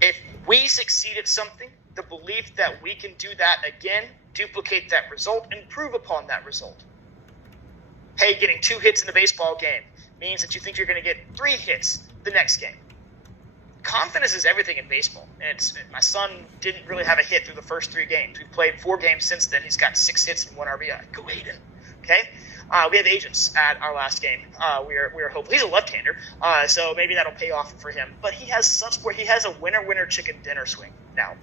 If we succeed at something, the belief that we can do that again, duplicate that result, improve upon that result. Hey, getting 2 hits in a baseball game means that you think you're going to get 3 hits the next game. Confidence is everything in baseball. And my son didn't really have a hit through the first 3 games. We've played 4 games since then. He's got 6 hits and 1 RBI. Go Aiden. Okay? We have agents at our last game. We're hopeful. He's a left-hander, so maybe that'll pay off for him. But he has a winner chicken dinner swing now.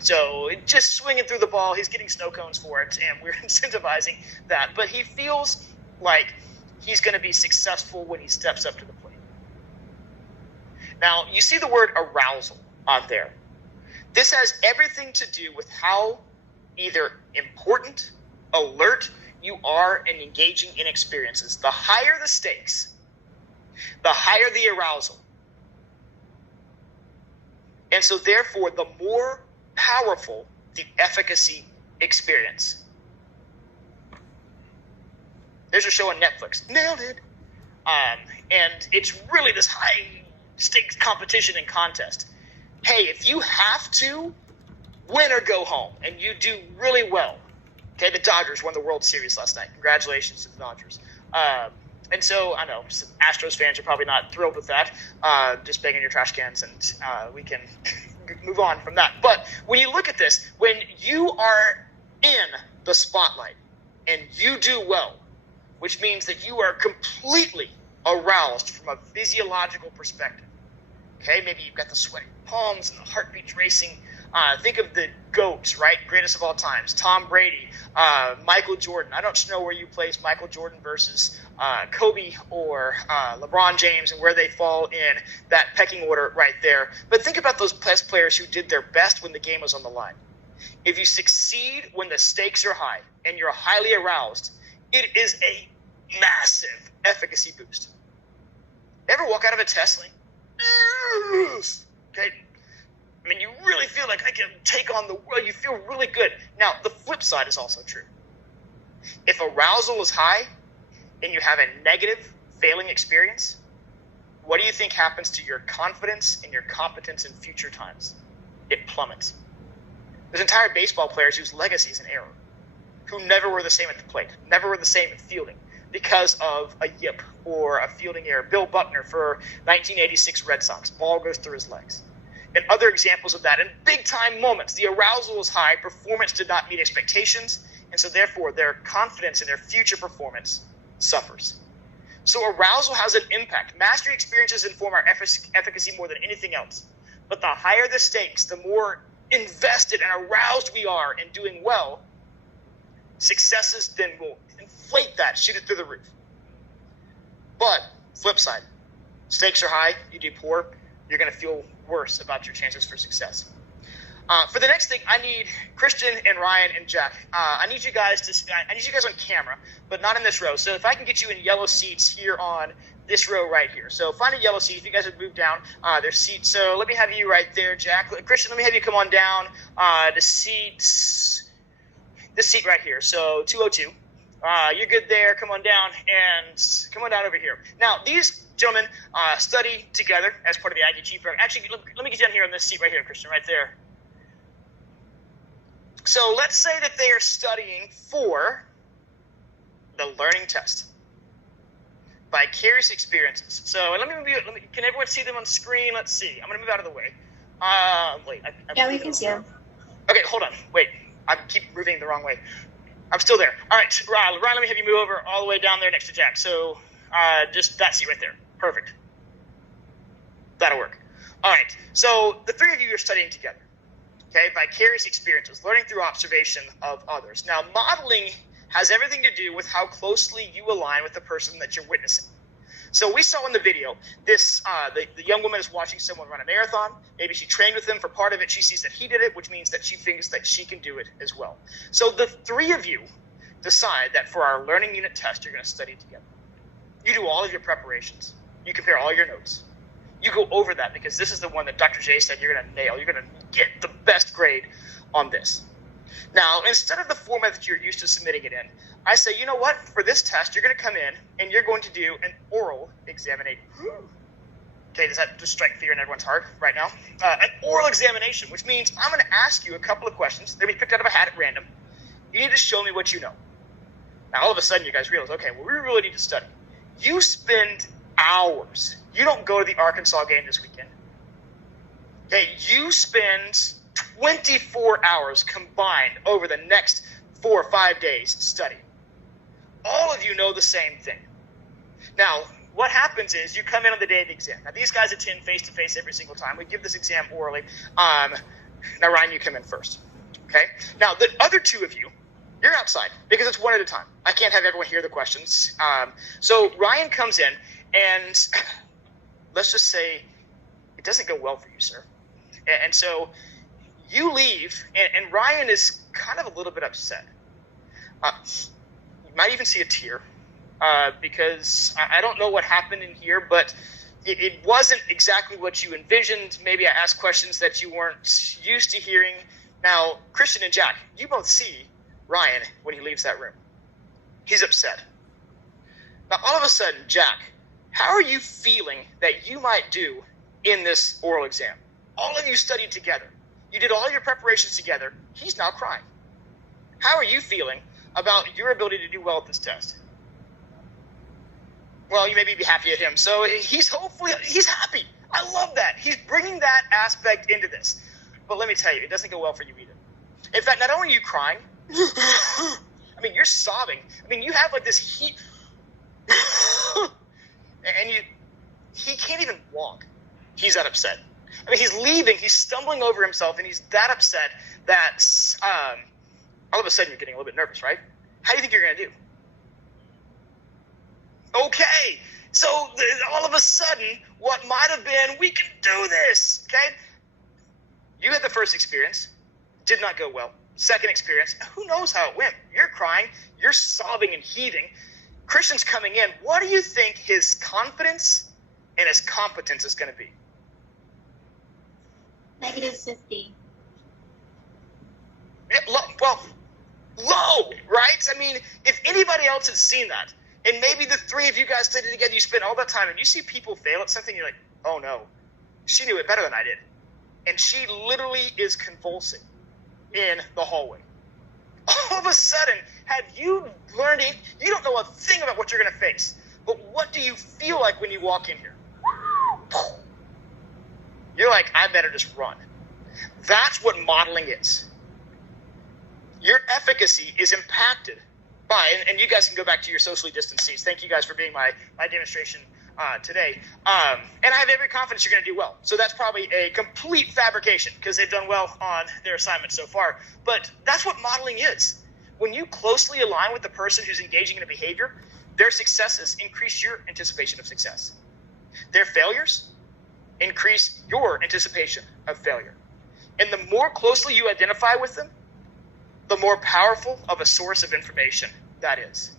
So just swinging through the ball, he's getting snow cones for it, and we're incentivizing that. But he feels like he's going to be successful when he steps up to the plate. Now, you see the word arousal on there. This has everything to do with how either important, alert you are in engaging in experiences. The higher the stakes, the higher the arousal. And so therefore, the more powerful the efficacy experience. There's a show on Netflix, Nailed It. And it's really this high stakes competition and contest. Hey, if you have to win or go home and you do really well, okay, the Dodgers won the World Series last night. Congratulations to the Dodgers. And so, I know, some Astros fans are probably not thrilled with that. Just banging your trash cans, and we can move on from that. But when you look at this, when you are in the spotlight and you do well, which means that you are completely aroused from a physiological perspective. Okay, maybe you've got the sweaty palms and the heartbeats racing. Think of the GOATs, right? Greatest of all times. Tom Brady, Michael Jordan. I don't know where you place Michael Jordan versus Kobe or LeBron James and where they fall in that pecking order right there. But think about those best players who did their best when the game was on the line. If you succeed when the stakes are high and you're highly aroused, it is a massive efficacy boost. Ever walk out of a test like, okay? I mean, you really feel like I can take on the world. You feel really good. Now, the flip side is also true. If arousal is high and you have a negative failing experience, what do you think happens to your confidence and your competence in future times? It plummets. There's entire baseball players whose legacy is an error, who never were the same at the plate, never were the same at fielding because of a yip or a fielding error. Bill Buckner for 1986 Red Sox, ball goes through his legs. And other examples of that, in big-time moments, the arousal was high, performance did not meet expectations, and so therefore their confidence in their future performance suffers. So arousal has an impact. Mastery experiences inform our efficacy more than anything else. But the higher the stakes, the more invested and aroused we are in doing well, successes then will inflate that, shoot it through the roof. But, flip side, stakes are high, you do poor, you're going to feel worse about your chances for success. For the next thing, I need Christian and Ryan and Jack. I need you guys on camera, but not in this row. So if I can get you in yellow seats here on this row right here. So find a yellow seat. If you guys would move down, there's seats. So let me have you right there, Jack. Christian, let me have you come on down to this seat right here. So 202. You're good there. Come on down and come on down over here. Now, these gentlemen study together as part of the Aggie Chief program. Actually, let me get down here on this seat right here, Christian, right there. So let's say that they are studying for the learning test. Vicarious experiences. So can everyone see them on screen? Let's see. I'm going to move out of the way. Yeah, we can see them. Okay, hold on. Wait. I keep moving the wrong way. I'm still there. All right, Ryan, let me have you move over all the way down there next to Jack. So just that seat right there. Perfect. That'll work. All right, so the 3 of you are studying together. Okay, vicarious experiences, learning through observation of others. Now, modeling has everything to do with how closely you align with the person that you're witnessing. So we saw in the video this the young woman is watching someone run a marathon. Maybe she trained with him for part of it. She sees that he did it, which means that she thinks that she can do it as well. So the three of you decide that for our learning unit test, you're going to study together. You do all of your preparations. You compare all your notes. You go over that because this is the one that Dr. J said you're going to nail. You're going to get the best grade on this. Now, instead of the format that you're used to submitting it in, I say, you know what? For this test, you're going to come in and you're going to do an oral examination. Okay, does that just strike fear in everyone's heart right now? An oral examination, which means I'm going to ask you a couple of questions. They'll be picked out of a hat at random. You need to show me what you know. Now, all of a sudden, you guys realize, okay, well, we really need to study. You spend hours. You don't go to the Arkansas game this weekend. Okay, you spend 24 hours combined over the next 4 or 5 days studying. All of you know the same thing. Now, what happens is you come in on the day of the exam. Now, these guys attend face-to-face every single time. We give this exam orally. Now, Ryan, you come in first. Okay? Now, the other two of you, you're outside because it's one at a time. I can't have everyone hear the questions. So Ryan comes in, and let's just say it doesn't go well for you, sir. And so you leave, and Ryan is kind of a little bit upset. You might even see a tear because I don't know what happened in here, but it wasn't exactly what you envisioned. Maybe I asked questions that you weren't used to hearing. Now, Christian and Jack, you both see Ryan when he leaves that room. He's upset. Now, all of a sudden, Jack, how are you feeling that you might do in this oral exam? All of you studied together. You did all your preparations together. He's now crying. How are you feeling about your ability to do well at this test? Well, you may be happy at him. So he's happy. I love that. He's bringing that aspect into this. But let me tell you, it doesn't go well for you either. In fact, not only are you crying, I mean, you're sobbing. I mean, you have like this heat, and he can't even walk. He's that upset. I mean, he's leaving, he's stumbling over himself, and he's that upset that all of a sudden you're getting a little bit nervous, right? How do you think you're going to do? Okay, so all of a sudden, what might have been, we can do this, okay? You had the first experience, did not go well. Second experience, who knows how it went? You're crying, you're sobbing and heaving. Christian's coming in. What do you think his confidence and his competence is going to be? -50. Yeah, low, right? I mean, if anybody else had seen that, and maybe the three of you guys studied together, you spent all that time, and you see people fail at something, you're like, oh no, she knew it better than I did. And she literally is convulsing in the hallway. All of a sudden, have you learned it? You don't know a thing about what you're going to face. But what do you feel like when you walk in here? You're like, I better just run. That's what modeling is. Your efficacy is impacted by, and you guys can go back to your socially distanced seats. Thank you guys for being my demonstration today. And I have every confidence you're going to do well. So that's probably a complete fabrication because they've done well on their assignment so far. But that's what modeling is. When you closely align with the person who's engaging in a behavior, their successes increase your anticipation of success. Their failures increase your anticipation of failure. And the more closely you identify with them, the more powerful of a source of information that is.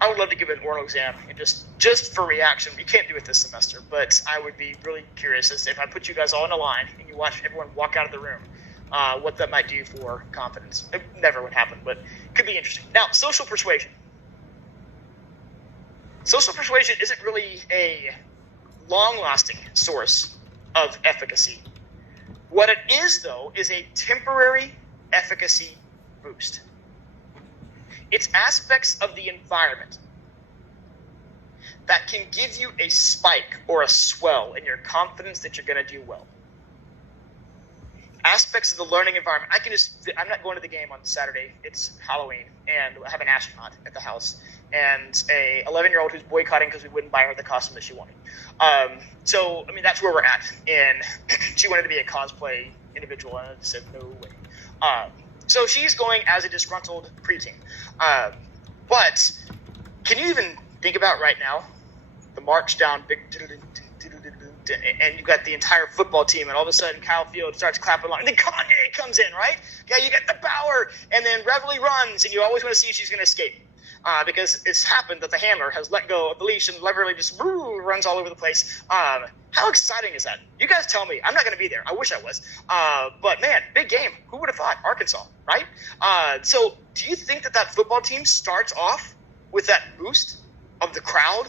I would love to give an oral exam and just for reaction. You can't do it this semester, but I would be really curious as if I put you guys all in a line and you watch everyone walk out of the room, what that might do for confidence. It never would happen, but it could be interesting. Now, social persuasion. Social persuasion isn't really a long-lasting source of efficacy. What it is, though, is a temporary efficacy boost. It's aspects of the environment that can give you a spike or a swell in your confidence that you're going to do well. Aspects of the learning environment. I'm not going to the game on Saturday. It's Halloween, and I have an astronaut at the house, and a 11-year-old who's boycotting because we wouldn't buy her the costume that she wanted. So, I mean, that's where we're at. And she wanted to be a cosplay individual, and I said, no way. So she's going as a disgruntled preteen. But Can you even think about right now the march down big, and you got the entire football team, and all of a sudden Kyle Field starts clapping along, and then Kanye comes in, right? Yeah, you get the Bauer, and then Reveille runs, and you always want to see if she's going to escape. Because it's happened that the handler has let go of the leash and Reveille just runs all over the place. How exciting is that? You guys tell me. I'm not going to be there. I wish I was. But, man, big game. Who would have thought? Arkansas, right? So do you think that football team starts off with that boost of the crowd?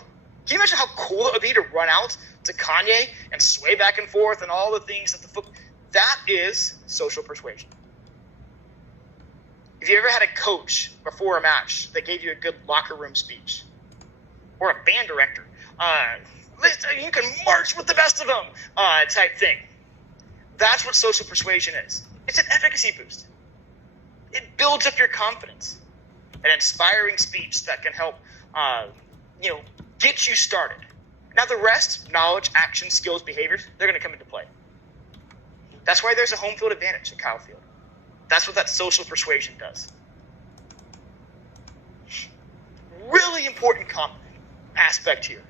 Can you imagine how cool it would be to run out to Kanye and sway back and forth and all the things that that is social persuasion. If you ever had a coach before a match that gave you a good locker room speech, or a band director, you can march with the best of them type thing, that's what social persuasion is. It's an efficacy boost. It builds up your confidence. An inspiring speech that can help, get you started. Now the rest, knowledge, action, skills, behaviors, they're going to come into play. That's why there's a home field advantage at Kyle Field. That's what that social persuasion does. Really important aspect here.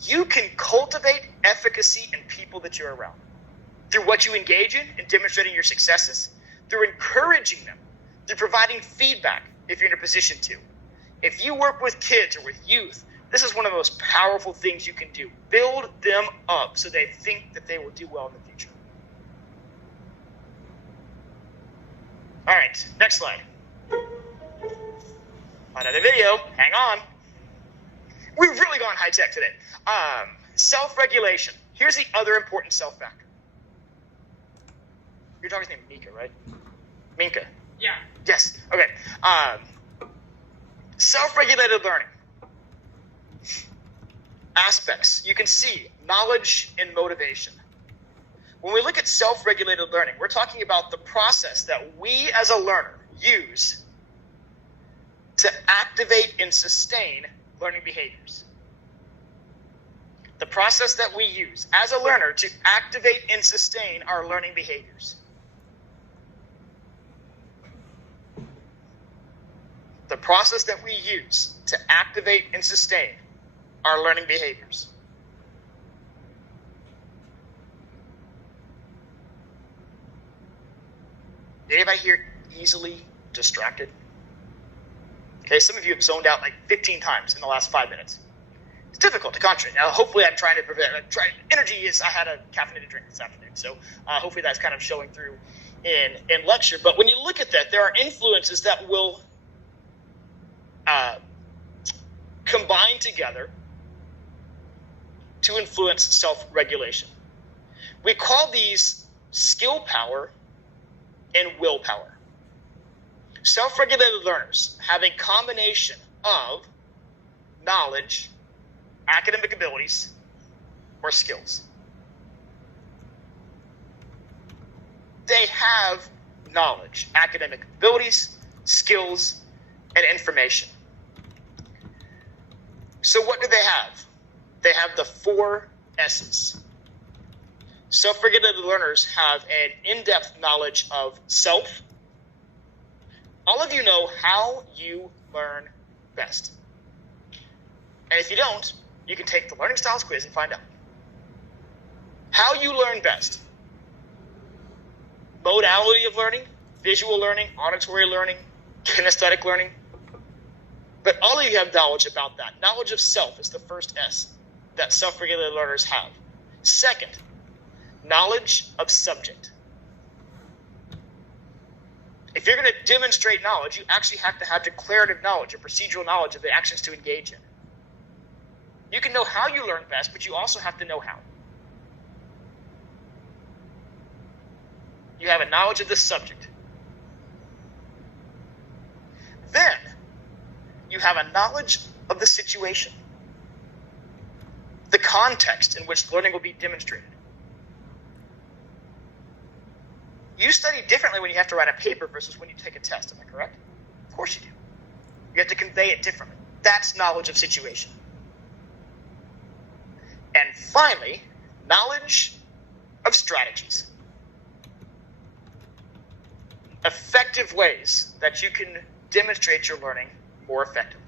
You can cultivate efficacy in people that you're around through what you engage in demonstrating your successes, through encouraging them, through providing feedback if you're in a position to. If you work with kids or with youth, this is one of the most powerful things you can do. Build them up so they think that they will do well in the future. All right, next slide. Another video. Hang on. We've really gone high tech today. Self-regulation. Here's the other important self-factor. Your dog's name is Mika, right? Minka. Yeah. Yes. Okay. Self-regulated learning. Aspects. You can see knowledge and motivation. When we look at self-regulated learning, we're talking about the process that we as a learner use to activate and sustain learning behaviors. The process that we use as a learner to activate and sustain our learning behaviors. The process that we use to activate and sustain our learning behaviors. Anybody here easily distracted? Okay, some of you have zoned out like 15 times in the last 5 minutes. It's difficult to concentrate. Now, hopefully I'm trying to prevent, energy is, I had a caffeinated drink this afternoon, so hopefully that's kind of showing through in lecture. But when you look at that, there are influences that will combine together to influence self-regulation. We call these skill power and willpower. Self-regulated learners have a combination of knowledge, academic abilities, or skills. They have knowledge, academic abilities, skills, and information. So what do they have? They have the 4 S's. Self-regulated learners have an in-depth knowledge of self. All of you know how you learn best. And if you don't, you can take the Learning Styles quiz and find out. How you learn best. Modality of learning, visual learning, auditory learning, kinesthetic learning. But all of you have knowledge about that. Knowledge of self is the first S that self-regulated learners have. Second, knowledge of subject. If you're going to demonstrate knowledge, you actually have to have declarative knowledge or procedural knowledge of the actions to engage in. You can know how you learn best, but you also have to know how. You have a knowledge of the subject. Then, you have a knowledge of the situation, the context in which learning will be demonstrated. You study differently when you have to write a paper versus when you take a test, am I correct? Of course you do. You have to convey it differently. That's knowledge of situation. And finally, knowledge of strategies. Effective ways that you can demonstrate your learning more effectively.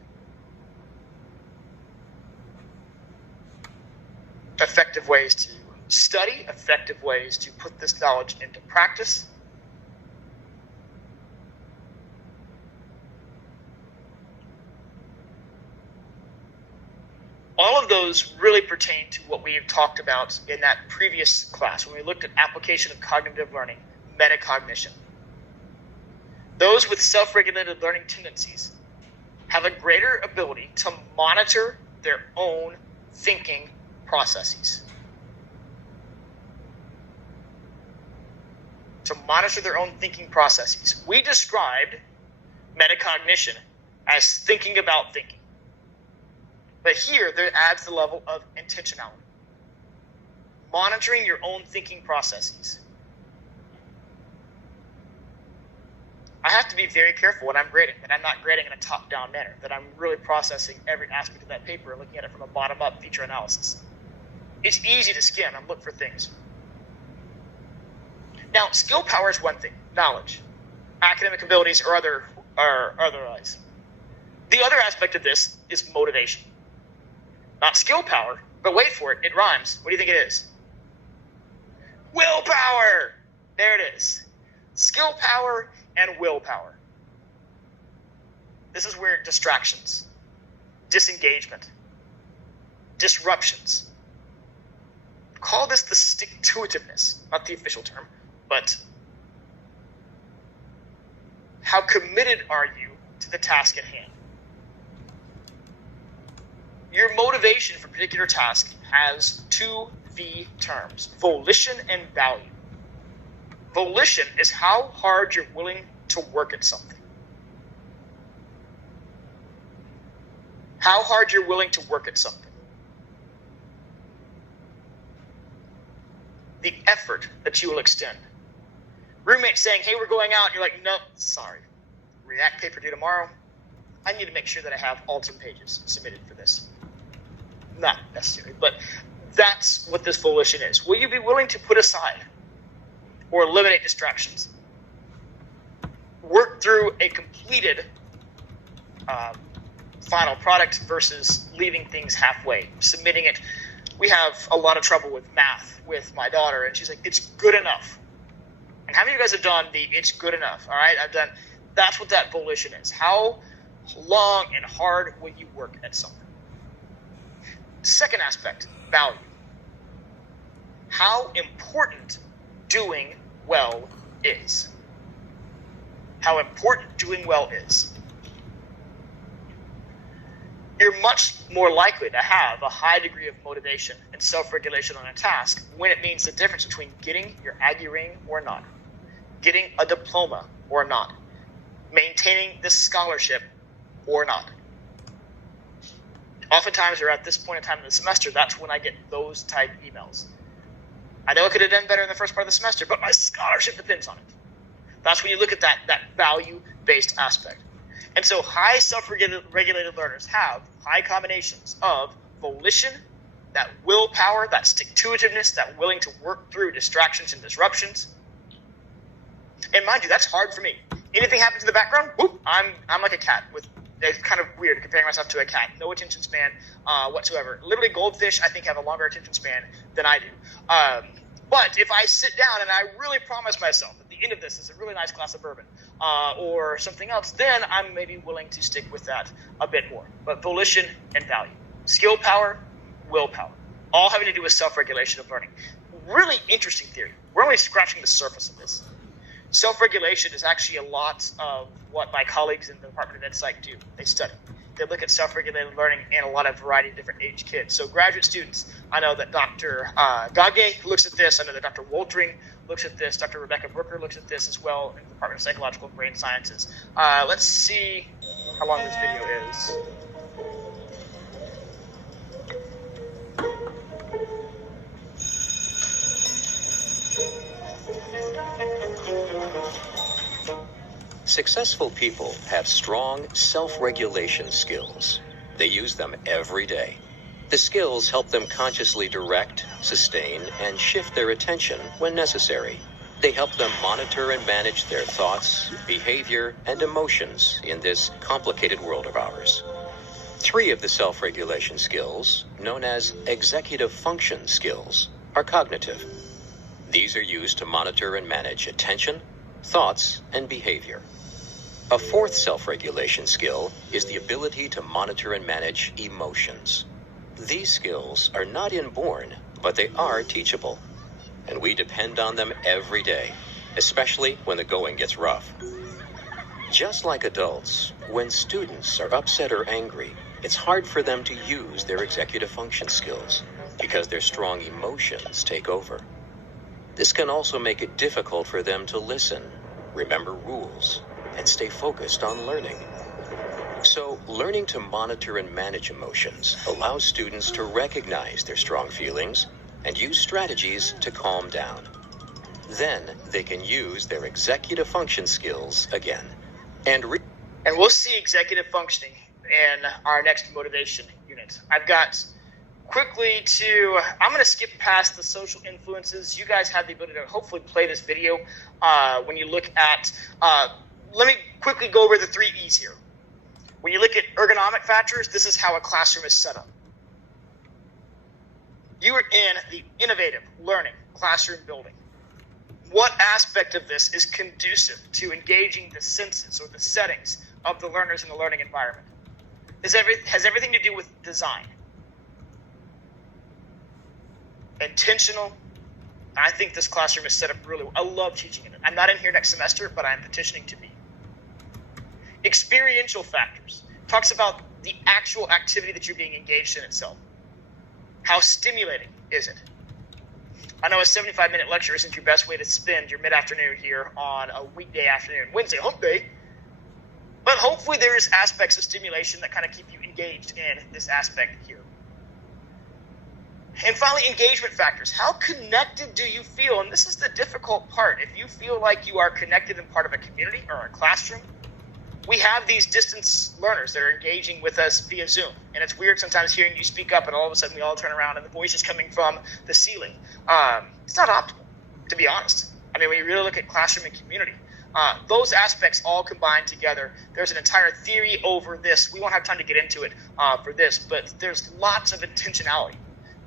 effective ways to study, effective ways to put this knowledge into practice. All of those really pertain to what we have talked about in that previous class when we looked at application of cognitive learning, metacognition. Those with self-regulated learning tendencies have a greater ability to monitor their own thinking processes. To monitor their own thinking processes. We described metacognition as thinking about thinking. But here, there adds the level of intentionality. Monitoring your own thinking processes. I have to be very careful when I'm grading, that I'm not grading in a top-down manner, that I'm really processing every aspect of that paper and looking at it from a bottom-up feature analysis. It's easy to skim and look for things. Now, skill power is one thing, knowledge, academic abilities, or otherwise. The other aspect of this is motivation. Not skill power, but wait for it, it rhymes. What do you think it is? Willpower! There it is. Skill power and willpower. This is where distractions, disengagement, disruptions. Call this the stick-to-itiveness, not the official term, but how committed are you to the task at hand? Your motivation for a particular task has two V terms, volition and value. Volition is how hard you're willing to work at something. How hard you're willing to work at something. The effort that you will extend. Roommate saying, hey, we're going out. You're like, no, sorry. React paper due tomorrow. I need to make sure that I have all 10 pages submitted for this. Not necessarily, but that's what this volition is. Will you be willing to put aside or eliminate distractions? Work through a completed final product versus leaving things halfway, submitting it. We have a lot of trouble with math with my daughter, and she's like, it's good enough. And how many of you guys have done the it's good enough? All right, I've done. That's what that volition is. How long and hard will you work at something? Second aspect, value. How important doing well is. How important doing well is. You're much more likely to have a high degree of motivation and self-regulation on a task when it means the difference between getting your Aggie ring or not, getting a diploma or not, maintaining this scholarship or not. Oftentimes, or at this point in time in the semester, that's when I get those type emails. I know I could have done better in the first part of the semester, but my scholarship depends on it. That's when you look at that value-based aspect. And so high self-regulated learners have high combinations of volition, that willpower, that stick-to-itiveness, that willing to work through distractions and disruptions. And mind you, that's hard for me. Anything happens in the background, whoop, I'm like a cat. It's kind of weird comparing myself to a cat. No attention span whatsoever. Literally, goldfish, I think, have a longer attention span than I do. But if I sit down and I really promise myself at the end of this is a really nice glass of bourbon or something else, then I'm maybe willing to stick with that a bit more. But volition and value. Skill power, willpower. All having to do with self-regulation of learning. Really interesting theory. We're only scratching the surface of this. Self-regulation is actually a lot of what my colleagues in the Department of Ed Psych do. They study. They look at self-regulated learning in a lot of variety of different age kids. So graduate students, I know that Dr. Gage looks at this. I know that Dr. Woltering looks at this. Dr. Rebecca Brooker looks at this as well in the Department of Psychological and Brain Sciences. Let's see how long this video is. Successful people have strong self-regulation skills. They use them every day. The skills help them consciously direct, sustain, and shift their attention when necessary. They help them monitor and manage their thoughts, behavior, and emotions in this complicated world of ours. 3 of the self-regulation skills, known as executive function skills, are cognitive. These are used to monitor and manage attention, thoughts, and behavior. A 4th self-regulation skill is the ability to monitor and manage emotions. These skills are not inborn, but they are teachable, and we depend on them every day, especially when the going gets rough. Just like adults, when students are upset or angry, it's hard for them to use their executive function skills because their strong emotions take over. This can also make it difficult for them to listen, remember rules, and stay focused on learning. So, learning to monitor and manage emotions allows students to recognize their strong feelings and use strategies to calm down. Then, they can use their executive function skills again. And we'll see executive functioning in our next motivation unit. I'm going to skip past the social influences. You guys have the ability to hopefully play this video when you look at, let me quickly go over the 3 E's here. When you look at ergonomic factors, this is how a classroom is set up. You are in the innovative learning classroom building. What aspect of this is conducive to engaging the senses or the settings of the learners in the learning environment? Has everything to do with design. Intentional. I think this classroom is set up really well. I love teaching in it. I'm not in here next semester, but I'm petitioning to be. Experiential factors. Talks about the actual activity that you're being engaged in itself. How stimulating is it? I know a 75-minute lecture isn't your best way to spend your mid-afternoon here on a weekday afternoon, Wednesday, hump day. But hopefully there's aspects of stimulation that kind of keep you engaged in this aspect here. And finally, engagement factors. How connected do you feel? And this is the difficult part. If you feel like you are connected and part of a community or a classroom, we have these distance learners that are engaging with us via Zoom. And it's weird sometimes hearing you speak up and all of a sudden we all turn around and the voice is coming from the ceiling. It's not optimal, to be honest. I mean, when you really look at classroom and community, those aspects all combined together. There's an entire theory over this. We won't have time to get into it for this, but there's lots of intentionality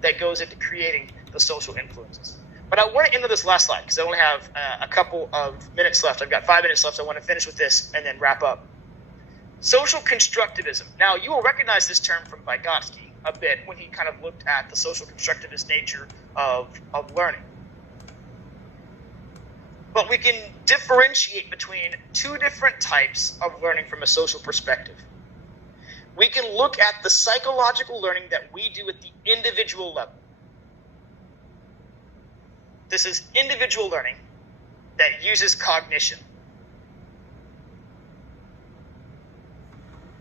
that goes into creating the social influences. But I want to end with this last slide because I only have a couple of minutes left. I've got 5 minutes left. So I want to finish with this and then wrap up. Social constructivism. Now, you will recognize this term from Vygotsky a bit when he kind of looked at the social constructivist nature of learning. But we can differentiate between 2 different types of learning from a social perspective. We can look at the psychological learning that we do at the individual level. This is individual learning that uses cognition.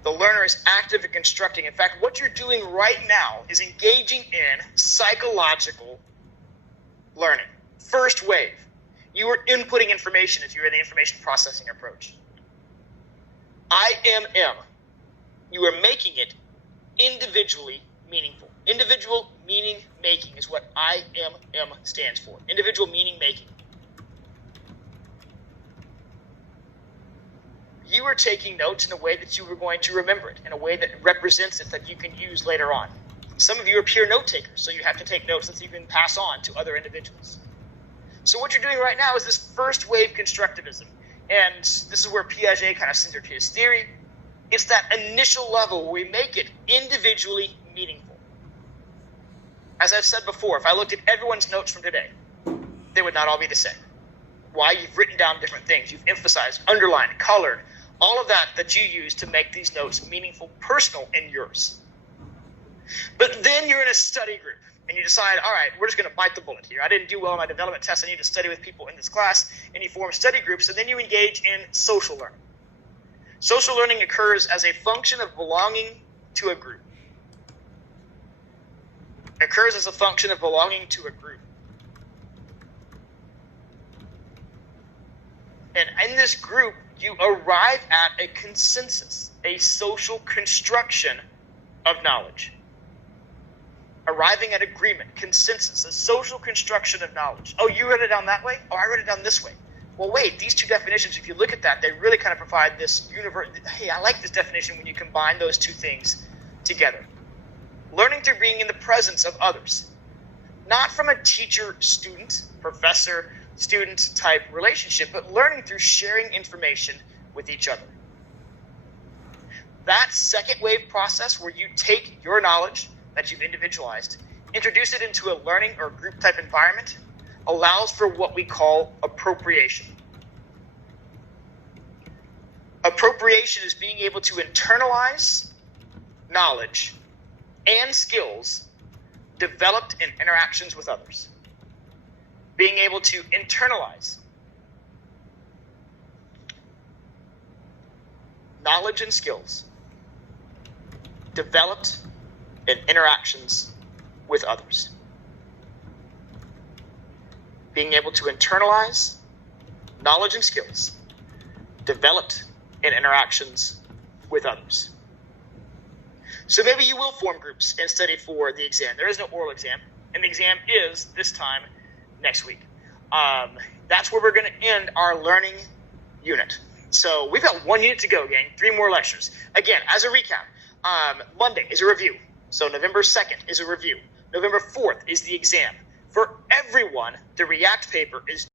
The learner is active in constructing. In fact, what you're doing right now is engaging in psychological learning. First wave. You are inputting information if you're in the information processing approach. IMM. You are making it individually meaningful. Individual meaning making is what IMM stands for. Individual meaning making. You are taking notes in a way that you are going to remember it, in a way that represents it that you can use later on. Some of you are pure note takers, so you have to take notes that you can pass on to other individuals. So what you're doing right now is this first wave constructivism. And this is where Piaget kind of centered his theory. It's that initial level where we make it individually meaningful. As I've said before, if I looked at everyone's notes from today, they would not all be the same. Why? You've written down different things. You've emphasized, underlined, colored, all of that you use to make these notes meaningful, personal, and yours. But then you're in a study group, and you decide, all right, we're just going to bite the bullet here. I didn't do well on my development test. I need to study with people in this class. And you form study groups, and then you engage in social learning. Social learning occurs as a function of belonging to a group. It occurs as a function of belonging to a group. And in this group, you arrive at a consensus, a social construction of knowledge. Arriving at agreement, consensus, a social construction of knowledge. Oh, you read it down that way? Oh, I read it down this way. Well, wait, these 2 definitions, if you look at that, they really kind of provide this universe. Hey, I like this definition when you combine those 2 things together. Learning through being in the presence of others. Not from a teacher-student, professor-student type relationship, but learning through sharing information with each other. That second wave process where you take your knowledge that you've individualized, introduce it into a learning or group type environment, allows for what we call appropriation. Appropriation is being able to internalize knowledge and skills developed in interactions with others. Being able to internalize knowledge and skills developed in interactions with others. Being able to internalize knowledge and skills developed in interactions with others. So maybe you will form groups and study for the exam. There is no oral exam, and the exam is this time next week. That's where we're going to end our learning unit. So we've got 1 unit to go, gang. 3 more lectures. Again, as a recap, Monday is a review. So November 2nd is a review. November 4th is the exam. For everyone, the React paper is